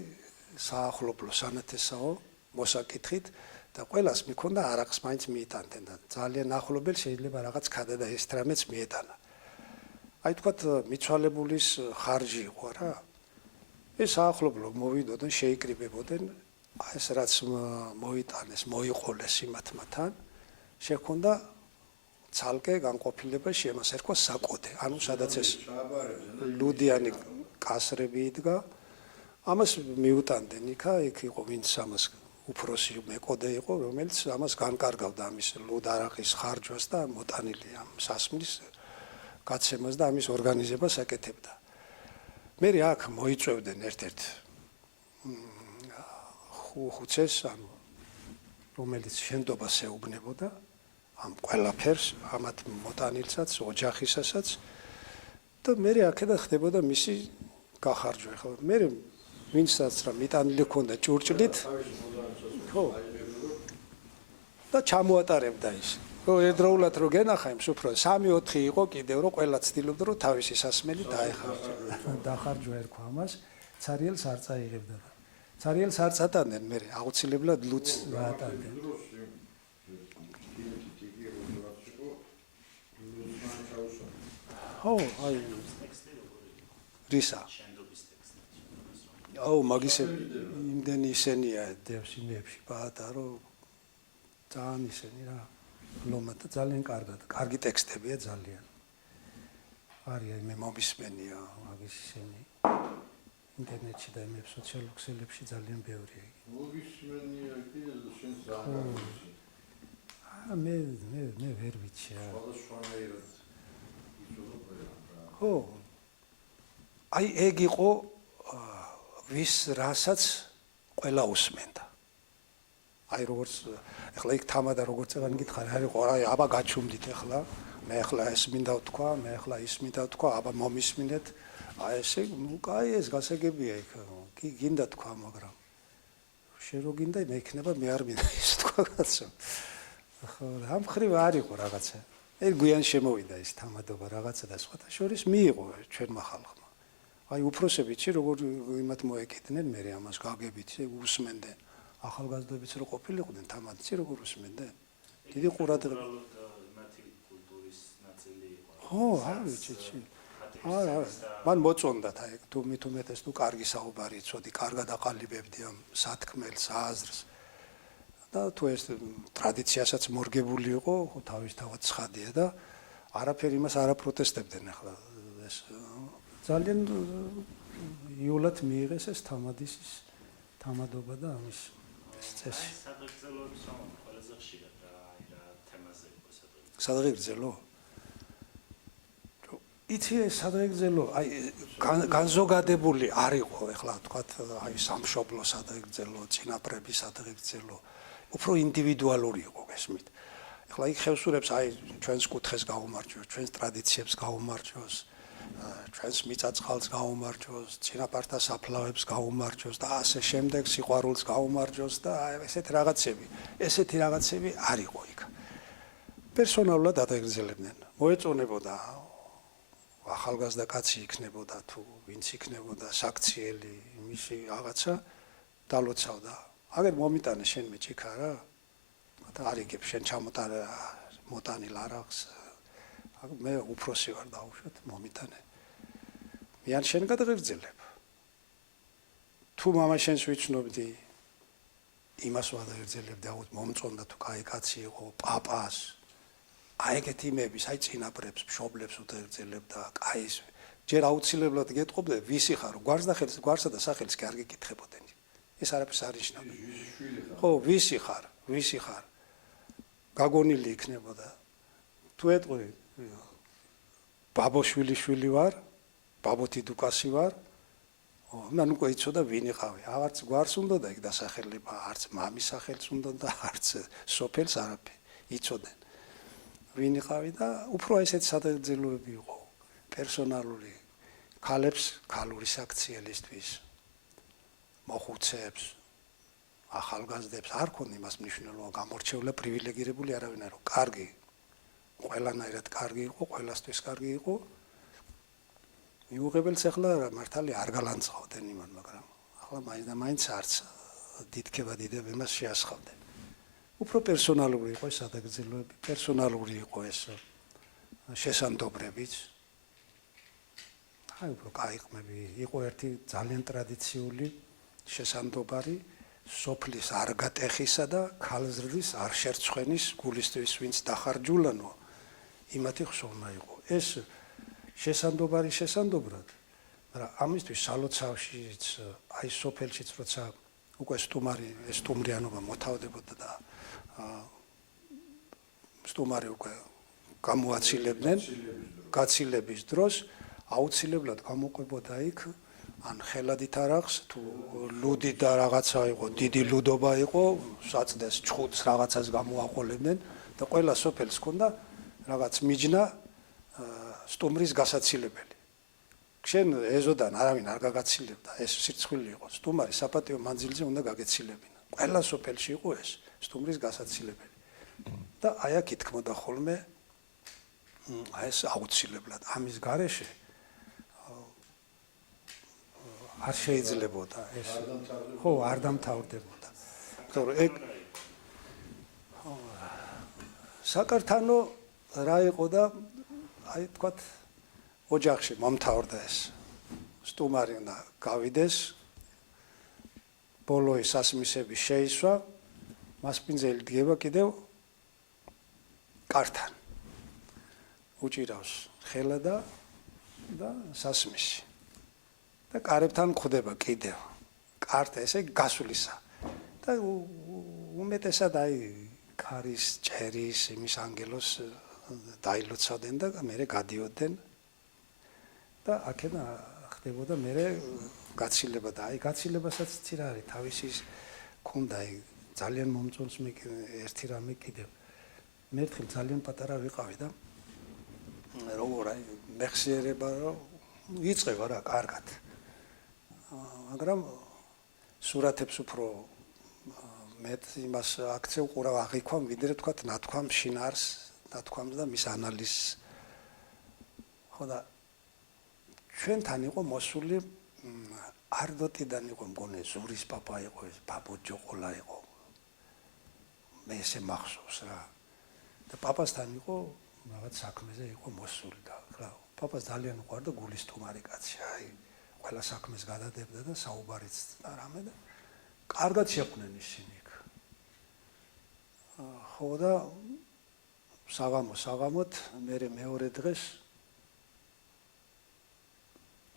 საახლობლო სანათესაო მოსაკითხით და ყველას მიქონდა არაყს მაინც მიიტანდნენ და ძალიან ახლობელ შეიძლება რაღაც გადადაესტრამეც მიეტანა. აი თქვათ მიცვალებულის ხარჯი იყო რა. ეს საახლობლო მოვიდოდნენ, შეიკრიბებოდნენ ეს რაც მოიტანეს, მოიყოლეს იმათმათან, შექონდა ცალკე განყოფილება შემას ერქვა საკოდე. ანუ სადაც ეს ლუდიანი კასრები იდგა, ამას მიუტანდნენ იქა, იქ იყო ვინც ამას უფროსი მეკოდე იყო, რომელიც ამას განკარგავდა ამის ლუდ არახის ხარჯვას და მოტანილი ამ სასმლის გაცემას და ამის ორგანიზებას აკეთებდა. მე აქ მოიწევდნენ ერთ-ერთ ხუცეს, ანუ რომელიც შენდობას ეუბნებოდა ამ ყველაფერს, ამათ მოტანილსაც, ოჯახისასაც და მე აქედან ხდებოდა მისი გახარჯვა. ხო, მე ვინცაც რა მიტანილი ქონდა ჭურჭლით, ხო, და ჩამოატარებდა ის. ხო, ერთდროულად რო გენახა იმ სუფრა 3-4 იყო კიდევ რო ყველა ცდილობდა რომ თავისი სასმელი დაეხარჯა. დახარჯვა ერქვა ამას, ცარიელს არ წაიღებდა. ცარიელს არ წატანდნენ, მე აუცილებლად ლუდს გაატანდნენ. ხო, აი რისა? აუ, მაგის იმდენი ისენია დევსინებში ბაატა, რომ ძალიან ისენი რა. ლომატა ძალიან კარგი ტექსტებია ძალიან. არის მე მომისმენია მაგის ისენი. ინტერნეტში და მე სოციალურ ქსელებში ძალიან ბევრია. მოგისმენია კიდე და შენ ზანგარი. მე ვერ ვიცი. სხვადასხვანაირად ხო. აი ეგ იყო ვის რასაც ყველა უსმენდა. აი როგორც ეხლა იქ თამადა როგორც აღარ გითხარი, არ იყო აი აბა გაჩუმდით ეხლა, მე ეხლა ეს მინდა ვთქვა, მე ეხლა ის მინდა ვთქვა, აბა მომისმინეთ. აი ესე, ნუ კაი ეს გასაგებია იქ. კი გინდა თქვა, მაგრამ შენ რო გინდა მე იქნება მე არ მინდა ის თქვა კაცო. ხო, ამ ხრივ არ იყო რაღაცა. ეგ გვიან შემოვიდა ის თამადობა რაღაცა და სხვათა შორის მიიღო ჩვენმა ხალხმა. აი უფროსები იცი როგორ იმათ მოეკიდნენ მე ამას გაგებით უსმენდნენ. ახალგაზრდებიც რო ყოფილიყვნენ თამადიც როგორ უსმენდნენ. დიდი ყურადღება. მათი კულტურის ნაწილი იყო. ხო, არ ვიცი. არა, მან მოწონდათ აი თუ მithumetes თუ კარგი საუბარი იცოდი, კარგად აყალიბებდი ამ სათქმელს, აზრს. და თუ ეს ტრადიციასაც მორგებული იყო, ხო თავისთავად ცხადია და არაფერი იმას არ აპროტესტებდნენ ახლა ეს ძალიან იულად მიიღეს ეს თამადის თამადობა და ამის ეს წესი. სადღეგრძელოების ყველაზე ხშირად რა თემაზე იყო სადღეგრძელო? სადღეგრძელო? იცი ეს სადღეგრძელო, აი განზოგადებული არ იყო ახლა თქვათ აი სამშობლო სადღეგრძელო, წინაპრების სადღეგრძელო. უფრო ინდივიდუალური იყო გესმით. ეხლა იქ ხევსურებს აი ჩვენს კუთხეს გაუმარჯოს, ჩვენს ტრადიციებს გაუმარჯოს. ჩვენს მიწაწყალს გაუმარჯოს, წინაპართა საფლავებს გაუმარჯოს და ასე შემდეგ სიყვარულს გაუმარჯოს და ესეთი რაღაცები არ იყო იქ. პერსონალურად ადაგრძელებდნენ. მოეწონებოდა ახალგაზრდა კაცი იქნებოდა თუ ვინც იქნებოდა საქციელი, მისი რაღაცა დალოცავდა. აგერ მომიტანე შენ მეჭიქა რა? და არიგებ შენ მოტანილ არახს. მე უფროსი ვარ დაუშვათ მომიტანე. მიან შენ გადაღერძელებ. თუ მამა შენს ვიცნობდი, იმას ვადაღერძელებდი, მომწონდა თუ კაი კაცი იყო, პაპას. აი ეგეთი იმების, აი წინაპრებს, მშობლებს უდაღერძელებდა, კაი ის. ჯერ აუცილებლად გეტყობდე, ვისი ხარ, გვარსა და სახელს კი არ გეკითხებოდნენ. ეს არაფერს არ ნიშნავდა. ხო, ვისი ხარ? გაგონილი იქნებოდა. თუ ეტყვი ბაბოშვილი ვარ, ბაბოთი დუკასი ვარ. მან უკვე იცოდა ვინ იყავი. არც გვარს უნდა და იქ დასახელება, არც მამის სახელს უნდა და არც სოფელს არაფერი. იცოდნენ. ვინ იყავი და უფრო ესეთ სადღეგრძელოები იყო. პერსონალური ქალებს ქალური საქციელისთვის, მოხუცებს, ახალგაზრდებს არ ქონდა იმას მნიშვნელობა გამორჩეულა პრივილეგირებული არავინ არ იყო. კარგი ყველანაირად კარგი იყო, ყველასთვის კარგი იყო. მიუღებელს ახლა მართალი არ გალანძღავდნენ იმან, მაგრამ ახლა მაინც არც დიდება იმას შეასხავდნენ. უფრო პერსონალური იყო ეს ადაგრძელოები, პერსონალური იყო ეს შესანდობრებიც. აი უფრო კაი ხმები, იყო ერთი ძალიან ტრადიციული შესანდობარი სოფლის არ გატეხისა და ქალზრდის არ შერცხვენის გულისთვის ვინც დახარჯულანო იმათი ხსოვნა იყო. ეს შესანდობარი შესანდობრად, მაგრამ ამისთვის სალოცავშიც, აი სოფელშიც როცა უკვე სტუმრიანობა მოთავდებოდა და სტუმარი უკვე გამოაცილებდნენ გაცილების დროს აუცილებლად გამოყვებოდა იქ ან ხელადით არახს თუ ლუდი და რაღაცა იყო, დიდი ლუდობა იყო, საწდეს ჩხუტს რაღაცას გამოაყოლებდნენ და ყველა სოფელს ჰქონდა რაღაც მიჯნა სტუმრის გასაცილებელი. შენ ეზოდან არავინ არ გაგაცილებდა, ეს სირცხვილი იყო. სტუმარი საპატიო მანძილზე უნდა გაგეცილებინა. ყველა სოფელში იყო ეს სტუმრის გასაცილებელი. და აი აქ ითქმოდა ხოლმე ეს აუცილებლად ამის გარეშე არ შეიძლებოდა ეს. ხო, არ დამთავრდებოდა. თორე ეგ საკართანო რა იყო და აი თქვათ ოჯახში მომთავრდა ეს. სტუმარი უნდა გავიდეს, ბოლოი სასმისები შეისვა, მასპინძელი დგება კიდევ კართან. უჭირავს ხელა და სასმისი. და კარებთან ხვდება კიდევ. კარტა ესე გასვლისა. და უმეტესად აი კარის, ჭერის, იმის ანგელოს დაილოცავდნენ და მერე გადიოდნენ. და აქედან ხდებოდა მერე გაცილება და აი გაცილებასაც ცირა არის თავისი ქონდა აი ძალიან მომწონს მე ერთი რამე კიდევ. მე ერთხელ ძალიან პატარა ვიყავი და როგორ აი მეხსიერება რომ იწევა რა კარგად. მაგრამ სურათებს უფრო მეტ იმას აქცევ ყურავ აღიქვამ ვიდრე თქვათ ნათქვამ შინარს, ნათქვამს და მის ანალიზს. ხო და ჩვენთან იყო მოსული არდოტიდან იყო მგონი ზურის პაპა იყო ეს ბაბოჯოყოლა იყო. მე ესე მახსოვს რა. და პაპასთან იყო რაღაც საქმეზე იყო მოსული და რა პაპას ძალიან უყვარდა გულისტუმარი კაცი. აი ყველა საქმეს გადადებდა და საუბარიც და რამე და კარგად შეხვდნენ ისინი იქ. ხო და საღამოთ მეორე დღეს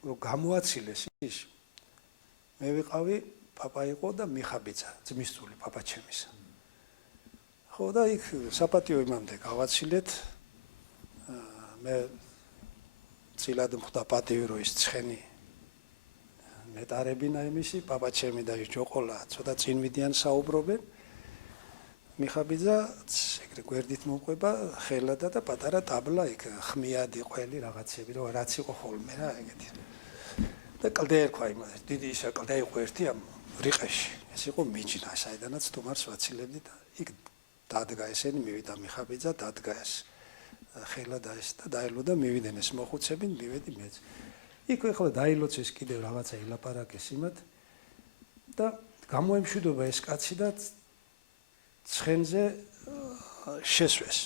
რომ გამოაცილეს ის მე ვიყავი პაპა იყო და მიხაბიცა ძმისწული პაპა ჩემისა. ხო და იქ საპატიო იმამდე გავაცილეთ მე წილად მხდა პატივი რომ ის ცხენი მეტარებინა იმისი პაპა ჩემი და ის ჯოყოლა ცოტა წინ მიდიან საუბრობენ მიხაბიძაც ეგრე გვერდით მოყვება ხელადა და პატარა ტაბლა იქ ხმიადი ყველი რაღაცები რომ რაც იყო ხოლმე რა ეგეთი და კლდე ერქვა იმას დიდი ისა კლდე იყო ერთი ამ რიყეში ეს იყო მიჯნა საიდანაც თუმარს ვაცილებდი და იქ დადგა ესენი მივიდა მიხაბიძა დადგა ეს ხელადა ეს და დაელოდა მივიდნენ ეს მოხუცები მივედი მეც იქ ახლა დაილოცეს კიდევ რაღაცა ილაპარაკეს იმათ და გამოემშვიდობა ეს კაცი და ცხენზე შესვეს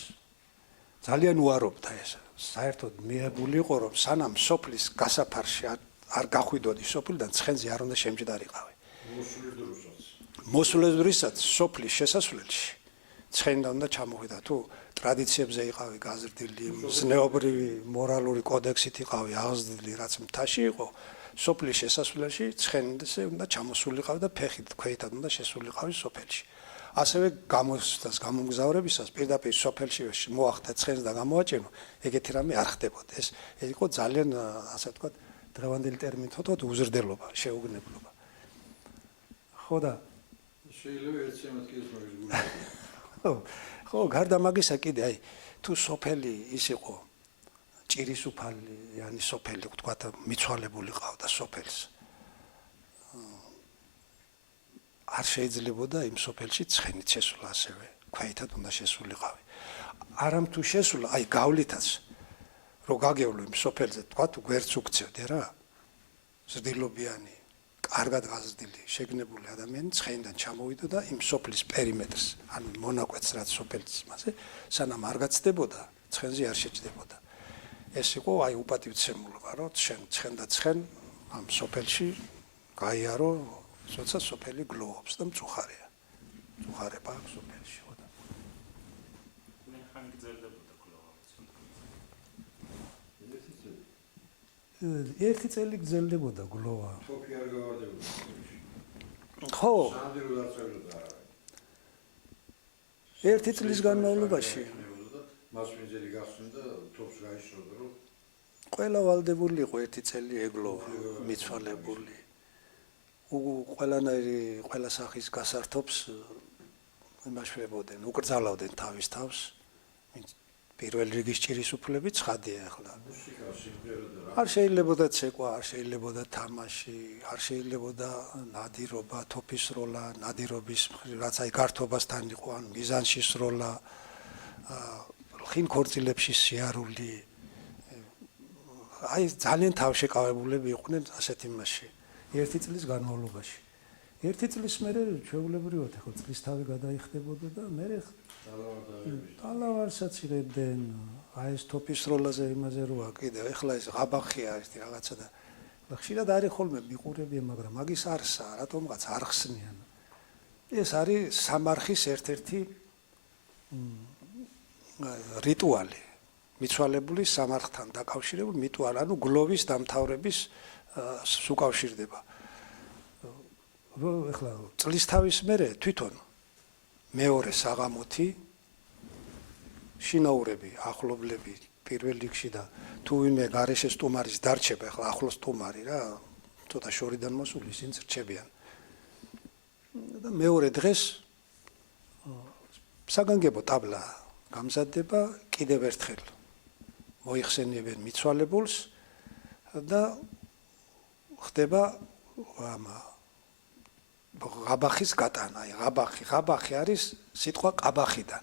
ძალიან უარობდა ეს საერთოდ მიებული იყო რომ სანამ სოფლის გასაფარში არ გახვიდოდი სოფლიდან ცხენზე არ უნდა შემჯდარიყავი მოსულეს დროსაც სოფლის შესასვლელში ცხენდა უნდა ჩამოვიდა თუ ტრადიციებზე იყავი გაზრდილი ზნეობრივი მორალური კოდექსით იყავი აღზრდილი რაც მთაში იყო სოფლის შესასვლელში ცხენზე უნდა ჩამოსულიყავი და ფეხით ქვეითად უნდა შესულიყავი სოფელში ასევე გამოსვლას გამომგზავრებისას პირდაპირ სოფელში მოახდა ცხენს და გამოაჭენო ეგეთი რამე არ ხდებოდა ეს იყო ძალიან ასე ვთქვათ დღევანდელი ტერმინით ვთქვათ უზრდელობა შეუგნებლობა ხო და შეიძლება ერთ შემოქმედეს მაგის ხო გარდა მაგისა კიდე აი თუ სოფელი ის იყო ჭირისუფალი სოფელი ვთქვათ მიცვალებული ყავდა სოფელს არ შეიძლებოდა იმ სოფელში ცხენით შესულა ასევე ქვეითად უნდა შესულიყავი არამ თუ შესულა აი გავლითაც რო გაგევლო იმ სოფელზე თქვა თუ გვერდს უქცევდე რა ზრდილობიანი კარგად გაზრდილი შეგნებული ადამიანი ცხენიდან ჩამოვიდა და იმ სოფლის პერიმეტრს ან მონაკვეთს რაც სოფლის მასე სანამ არ გაცდებოდა ცხენზე არ შეჭდებოდა ეს იყო აი უპატივცემულობა რომ ცხენ და ცხენ ამ სოფელში გაიარო როცა სოფელი გლოვობს და მწუხარეა მწუხარება აქვს სოფელში ხო და მე ხან გძელდებოდა გლოვავს ერთი წელი გძელდებოდა გლოვა თოფი არ გავარდებოდა ხო სანამ რომ დაწევდა ერთი წლის განმავლობაში მას ვინძელი გახსნდა თოფს გაიშროდა რომ ყველა ვალდებული იყო ერთი წელი ეგლოვა მიცვალებული ყველა სახის გასართობს იმაშვებოდნენ უკრძალავდნენ თავის თავს პირველ რიგის ჭირისუფლები ცხადია ახლა არ შეიძლებოდა ცეკვა არ შეიძლებოდა თამაში არ შეიძლებოდა ნადირობა თოფის როლა ნადირობის რაც აი გართობასთან იყო ან მიზანში სროლა ხინ ქორწილებში სიარული აი ძალიან თავშეკავებულები იყვნენ ასეთ იმაში ერთი წლის განმავლობაში. ერთი წლის მერე ჩვეულებრივად ხო წლის თავი გადაიხდებოდა და მერე ტალავარსაც იღებდნენ. აი ეს თოფის როლაზე იმაზე როა კიდე ეხლა ეს ღაბახია არის რაღაცა და ხშირად არის ხოლმე მიყურებია, მაგრამ მაგის არსა, რატომღაც არ ხსნიან. ეს არის სამარხის ერთ-ერთი რიტუალი. მიცვალებული სამარხთან დაკავშირებული რიტუალი, ანუ გლოვის დამთავრების უკავშირდება. ეხლა წლისთავის მერე თვითონ მეორე საღამოთი შინაურები, ახლობლები პირველ რიგში და თუ ვინმე გარეშე სტუმარის დარჩება, ეხლა ახლოს სტუმარი რა, ცოტა შორიდან მოსული ისინი რჩებიან. და მეორე დღეს საგანგებო ტაბლა გამზადდება კიდევ ერთხელ მოიხსენიებენ მიცვალებულს და ხდება ღაბახის გატანა. ღაბახი არის სიტყვა ყაბახიდან.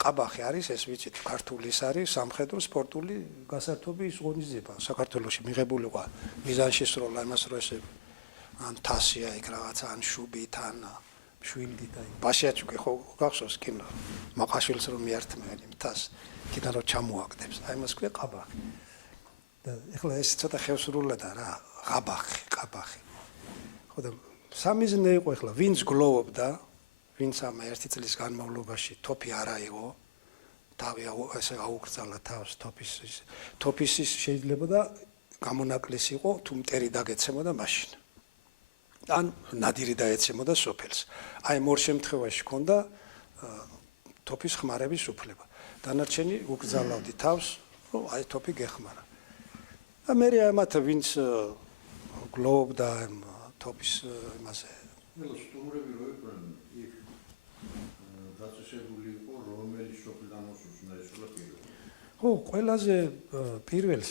ყაბახი არის ეს ვიცით ქართული ის არის სამხედრო სპორტული გასართობის ღონისძიება. საქართველოში მიღებული ყვა მიზანში სროლა იმას რო ესე ან თასია იქ რაღაცა ან შუბით ან შვილდით აი ბაშიაჩუკი ხო გახსოვს კინო მაყაშვილს რომ მიართმევენ იმ თას კიდე რომ ჩამოაგდებს აი მას ქვია ყაბახი. და ეხლა ეს ცოტა ხევსურულადაა რა ყაბახი. ხო და სამიზნე იყო ეხლა ვინც გლოვობდა ვინც ამ ერთი წლის განმავლობაში თოფი არ აიღო თავი ესე აუკრძალა თავს თოფის შეიძლება და გამონაკლისი იყო თუ მტერი დაგეცემოდა მაშინ ან ნადირი დაეცემოდა სოფელს. აი ამ ორ შემთხვევაში ჰქონდა თოფის ხმარების უფლება. დანარჩენი უკრძალავდი თავს, რომ აი თოფი გეხმარა. და მე ამათ ვინც გლოვობდა თოფის იმაზე. ნუ სტუმრები რო იყვნენ იქ დაწესებული ხო, ყველაზე პირველს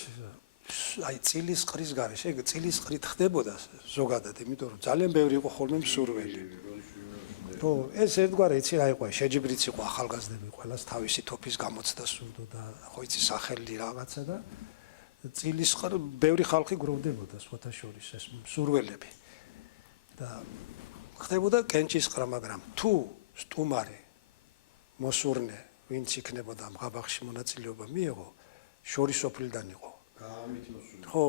აი წილის ყრის გარეშე, ეგ წილის ყრით ხდებოდა ზოგადად, იმიტომ რომ ძალიან ბევრი იყო ხოლმე მსურველი. ხო, ეს ერთგვარი იცი რა იყო, შეჯიბრიც იყო ახალგაზრდები ყველას თავისი თოფის გამოცდა სურდოდა, ხო იცი სახელი რაღაცა და წილის ყრ ბევრი ხალხი გროვდებოდა სხვათა შორის ეს მსურველები. და ხდებოდა კენჭის ყრა, მაგრამ თუ სტუმარი მოსურნე ვინც იქნებოდა ამ ღაბაღში მონაწილეობა მიიღო, შორისოფლიდან იყო. ხო,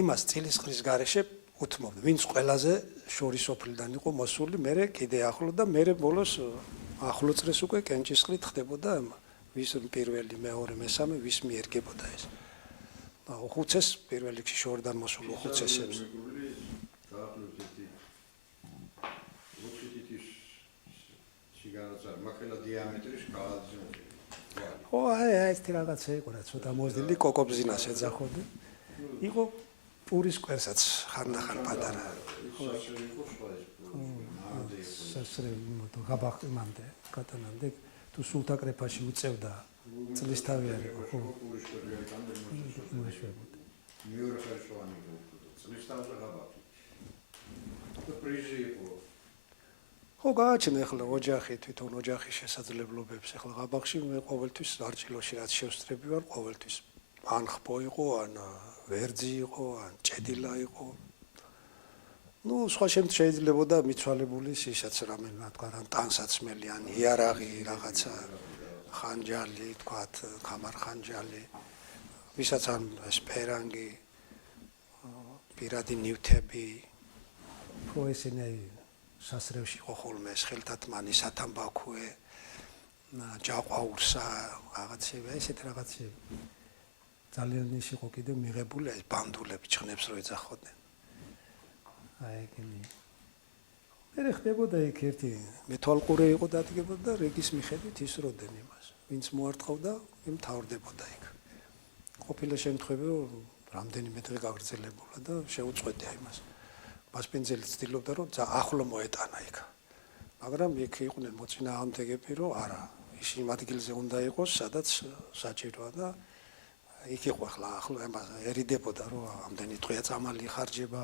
იმას წილის ყრის გარეშე უთმობდა, ვინც ყველაზე შორისოფლიდან იყო მოსული, მერე კიდე ახლო და მერე ბოლოს ახლო წრეს უკვე კენჭის ყრით ხდებოდა ვის პირველი, მეორე, მესამე ვის მიერგებოდა ეს. ხუცეს პირველ რიგში შორიდან მოსულ ხუცესებს. ხო, აი ეს რაღაცა იყო რა, ცოტა მოძილი კოკობზინას ეძახოდი. იყო პურის კვერსაც ხანდახან პატარა. სასრევი მოდო ღაბაღიმამდე, კატანამდე თუ სულთაკრეფაში უწევდა წლის თავი არ იყო, ხო. მეორე ხარშოვანი იყო, წლის თავზე ღაბაღი. და პრიზი იყო. ხო, გააჩნდა ახლა ოჯახი, თვითონ ოჯახის შესაძლებლობებს. ახლა ღაბაღში მე ყოველთვის არჭილოში რაც შევსწრები ვარ, ყოველთვის ან ხბო იყო, ან ვერძი იყო, ან ჭედილა იყო. ნუ სხვა შემთხვევაში შეიძლებოდა მიცვალებული ისაც რამე თქვა, ან ტანსაცმელი, ან იარაღი რაღაცა, ხანჯალი, თქვათ, ხამარხანჯალი, ვისაც ან სპერანგი, პირადი ნივთები, ხო ესენი სასრევში იყო ხოლმე ხელთათმანი, სათამბაქოე, ჯაყვაურსა, რაღაცები, ესეთ რაღაცები. ძალიან ის იყო კიდევ მიღებული ეს ბანდულები ჩხნებს რო ეძახოდნენ. აი ეგენი. მე ხდებოდა იქ ერთი მეთვალყურე იყო დადგებოდა და რეგის მიხედვით ისროდნენ იმას. ვინც მოარტყავდა, იმ თავრდებოდა იქ. ყოფილა შემთხვევები რომ რამდენიმე დღე გაგრძელებულა და შეუწყვეტია იმას. მასპინძელი ცდილობდა რომ ახლო მოეტანა იქ. მაგრამ იქ იყვნენ მოწინააღმდეგები რომ არა, ის იმ ადგილზე უნდა იყოს, სადაც საჭიროა და იქ იყო ახლა ახლო ერიდებოდა რომ ამდენი დღეა წამალი ხარჯება,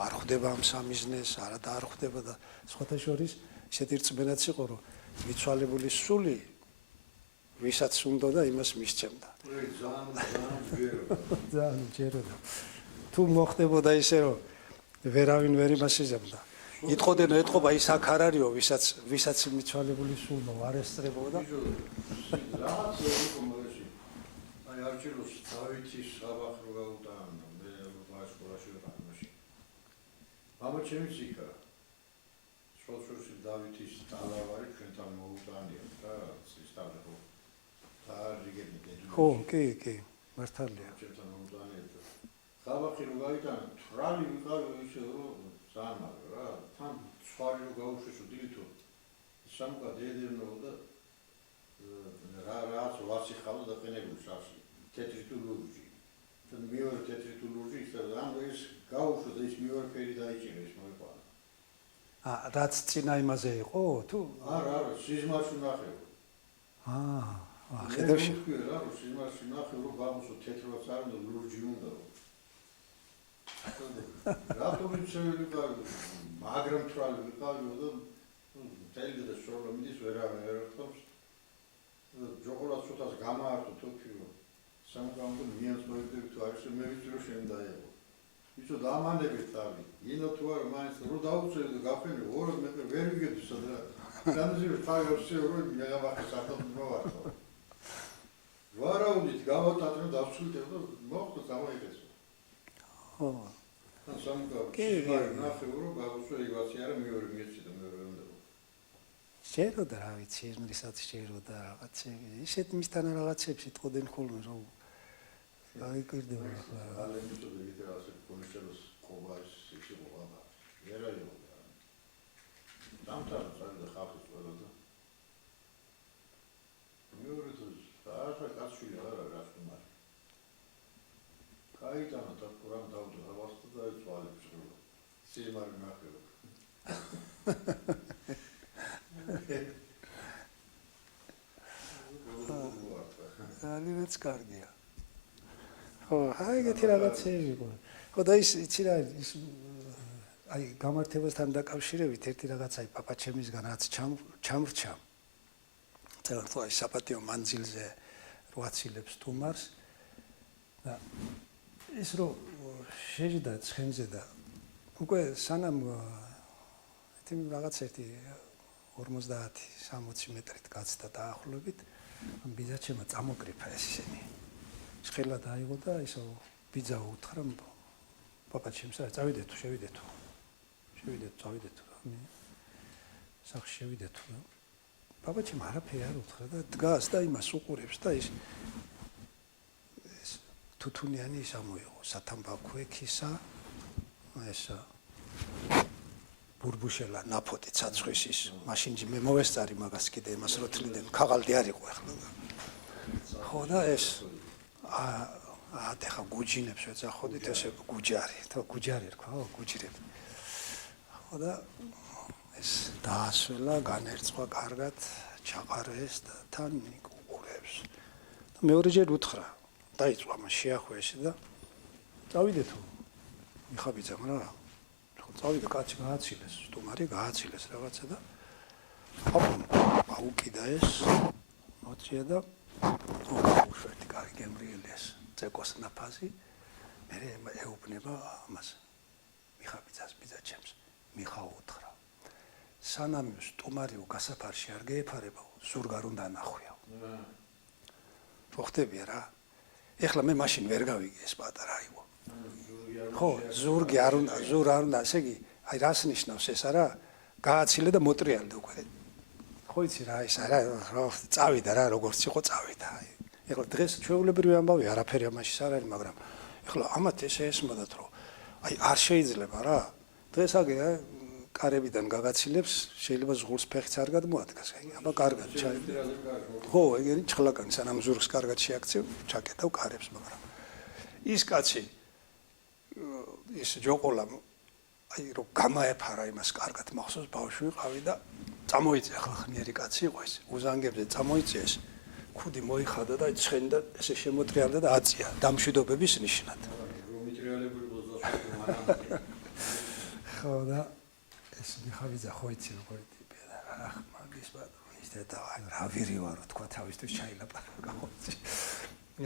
არ ხვდება ამ სამიზნეს, არა და არ ხვდება და სხვათა შორის ისეთი რწმენაც იყო რომ მიცვალებულის სული ვისაც უნდა და იმას მისცემდა. ძალიან ჯეროდა. თუ მოხდებოდა ისე რომ ვერავინ ვერ იმასიზებდა. იტყოდნენ ეთყობა ის აქ არ არისო, ვისაც მიცვალებული სულმა არ ესწრებოდა. აი არჩილოს დავითის საბახრო გაუტანა, მე ბაშკოლაში ვიყავ მაშინ. აბა ჩემიც იქა. სოციალში დავითის ტალავარი ჩვენთან მოუტანია და სისტემაზე ხო. და რიგები დედული. ხო, კი, მართალია. ჩვენთან მოუტანია. საბახი რო გაიტანა, თრალი ვიყავი ისე რომ ზამალ რა, თან სხვარი რო გაუშვესო დილითო. სამკა დედერნო და რაც ვაცი ხალო დაყენებული შავში. თეთრი თუ ლურჯი. თან მეორე თეთრი თუ ლურჯი ისე ამ ეს გაუშვო და ის მეორე ფერი დაიჭირა ის მოიყვანა. რაც წინა იმაზე იყო თუ? არა, სიზმარში ნახე. ხედავში. რა, სიზმარში ნახე რომ გამოსო თეთროც არ უნდა ლურჯი უნდა. რატომ ისევ ვიყავი? მაგრამ თრალი ვიყავი და თელი და შორლა მიდის ვერავინ ვერ ერთხავს. ჯოყოლად ცოტას გამაართო თოფიო. სამგანო მიანს მოიგდები თუ არის მე ვიცი რომ შენ დაიღო. იცო დამანებით თავი. ინო თუ არ მაინც რო დაუწევ და გაფენე ორად მე ვერ ვიგებდი სადღა. განზირო თავი რომ მეღაბახი საფოთ მოვარტო. ვარაუდით გავატატრო დავსულდე და მოხდა გამოიგეცო. ხო. ან სამგანო ნახე რომ გავუსვე იგაცი არა მეორე მიეცი და მეორე უნდა. შეიძლება რა ვიცი, იმისაც შეიძლება რაღაცები. ისეთ მისთან რაღაცებს იტყოდნენ ხოლმე რომ დაიკვირდება ახლა. ალემი თუ ლიტერატურაში კონსერვას ყובას ისე ყობა. ვერა იყო. დამთავრდა და ხალხი ყველა და მეორე თუ არა კაცშვილი არა რა თქმა უნდა. გაიტანა და ყურამ დავდო ავასტა და იცვალებს რო. სიზმარი ნახე. ალივერ მაინც კარგია. ხო, აი ეგეთი რაღაცები იყო. ხო და იცი რა ის აი გამართებასთან დაკავშირებით ერთი რაღაცა პაპაჩემისგან რაც ჩამრჩა. წერან თუ აი საპატიო მანძილზე რო აცილებს სტუმარს და ის რო შეჯდა ცხენზე და უკვე სანამ თემ რაღაც ერთი 50-60 მეტრით გაცდა დაახლოებით ამ ბიძაჩემა წამოკრიფა ეს ისინი. შხელა დაიღო და ისო ბიძა უთხრა პაპაჩემს რა წავიდეთ თუ შევიდეთ თუ წავიდეთ თუ მე სახში შევიდეთ თუ პაპაჩემ არაფერი არ უთხრა და დგას და იმას უყურებს და ის თუთუნიანი ის ამოიღო სათამბაქო ექისა ეს ბურბუშელა ნაფოტი ცაცხვის ის მაშინჯი მე მოვესწარი მაგას კიდე იმას როთლიდან ქაღალდი არ იყო ახლა ხო და ეს ეხა გუჯინებს ეძახოდით ესე გუჯარი თუ გუჯარი რქვა გუჯირები ხო და ეს დაასვლა განერწყვა კარგად ჩაყარეს და თან უყურებს და მეორეჯერ უთხრა დაიწყვა მას შეახვეეს და წავიდე თუ მიხაბიძამ რა წავიდა კაცი გააცილეს სტუმარი გააცილეს რაღაცა და აუკიდა ეს მოწია და უშვერდი კარი გემრიელეს წეკოს ნაფაზი მე ეუბნება ამას მიხაბიძას ბიძაჩემს მიხა უთხრა სანამ სტუმარიო გასაფარში არ გეეფარებო ზურგარ უნდა ნახვიო ხო ხტები რა ეხლა მე მაშინ ვერ გავიგე ეს პატარა აიო ხო ზურგი არ უნდა ზურ არ უნდა ესე იგი აი რას ნიშნავს ეს არა გააცილე და მოტრიალდა უკვე ხო იცი რა ეს არა წავიდა რა როგორც იყო წავიდა აი ეხლა დღეს ჩვეულებრივი ამბავი არაფერი ამაში არ არის მაგრამ ეხლა ამათ ესე ესმოდათ რომ აი არ შეიძლება რა დღეს აგე კარებიდან გაგაცილებს შეიძლება ზღურს ფეხიც არ გადმოადგას აი აბა კარგად ხო ეგენი ჭხლაკანი სანამ ზურგს კარგად შეაქცევ ჩაკეტავ კარებს მაგრამ ის კაცი ის ჯოყოლა აი რომ გამაეფარა იმას კარგად მახსოვს ბავშვი ვიყავი და წამოიწე ახლა ხნიერი კაცი იყო ეს უზანგებზე წამოიწეს ქუდი მოიხადა და ცხენი და ესე შემოტრიალდა და აწია დამშვიდობების ნიშნად ხო და ეს მიხაბიძა ხო იცი როგორ ტიპია და ახ მაგის პატრონის და აი რა ვირი ვარო თქვა თავისთვის ჩაილაპარაკა ხო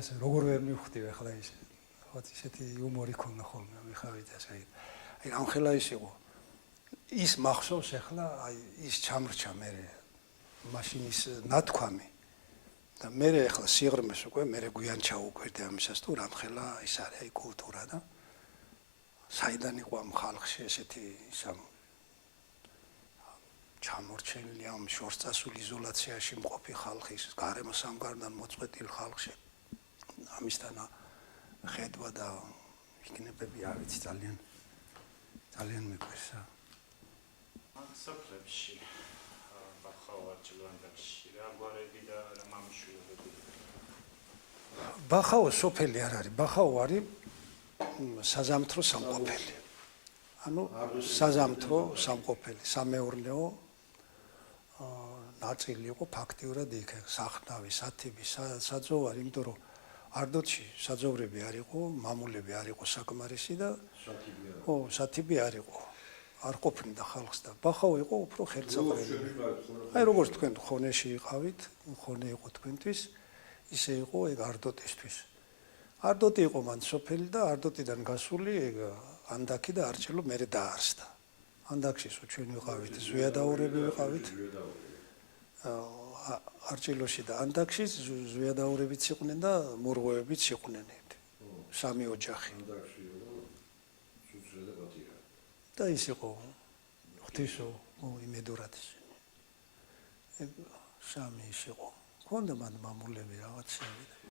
ეს როგორ ვერ მივხვდი ახლა ის ხო ისეთი იუმორი ქონდა ხოლმე მიხაბიძას აი ამხელა ის იყო ის მახსოვს ახლა აი ის ჩამრჩა მე მაშინ ის ნათქვამი და მე ახლა სიღრმეს უკვე მე გვიან ჩაუკვირდი ამისას თუ რამხელა ის არის აი კულტურა და საიდან იყო ამ ხალხში ესეთი სამ ჩამორჩენილი ამ შორს წასული იზოლაციაში მყოფი ხალხის გარემო სამგარდან მოწყვეტილ ხალხში ამისთან ხედვა და იქნებები არ ვიცი ძალიან მიყვარს ამ საფრებში ბახავა ჭლანდაში რა გვარები და რა მამიშვილები ბახაო სოფელი არ არის ბახაო არის საზამთრო სამყოფელი ანუ საზამთრო სამყოფელი სამეურნეო ნაწილი იყო ფაქტიურად იქ სახნავი სათიბი საძოვარი იმიტომ რომ არდოთში საძოვრები არ იყო მამულები არ იყო საკმარისი და ხო სათიბი არ იყო არ ყოფნიდა ხალხს და ბახაო იყო უფრო ხელსაყრელი აი როგორც თქვენ ხონეში იყავით ხონე იყო თქვენთვის ისე იყო ეგ არდოტისთვის არდოტი იყო მან სოფელი და არდოტიდან გასული ეგ ანდაკი და არჩილო მერე დაარსდა ანდაკში ჩვენ ვიყავით ზვიადაურები ვიყავით არჩილოში და ანდაკში ზვიადაურებიც იყვნენ და მურღვევებიც იყვნენ სამი ოჯახი და ის იყო ღვთისო იმედურად ეგ სამი ის იყო ქონდა მან მამულები რაღაცები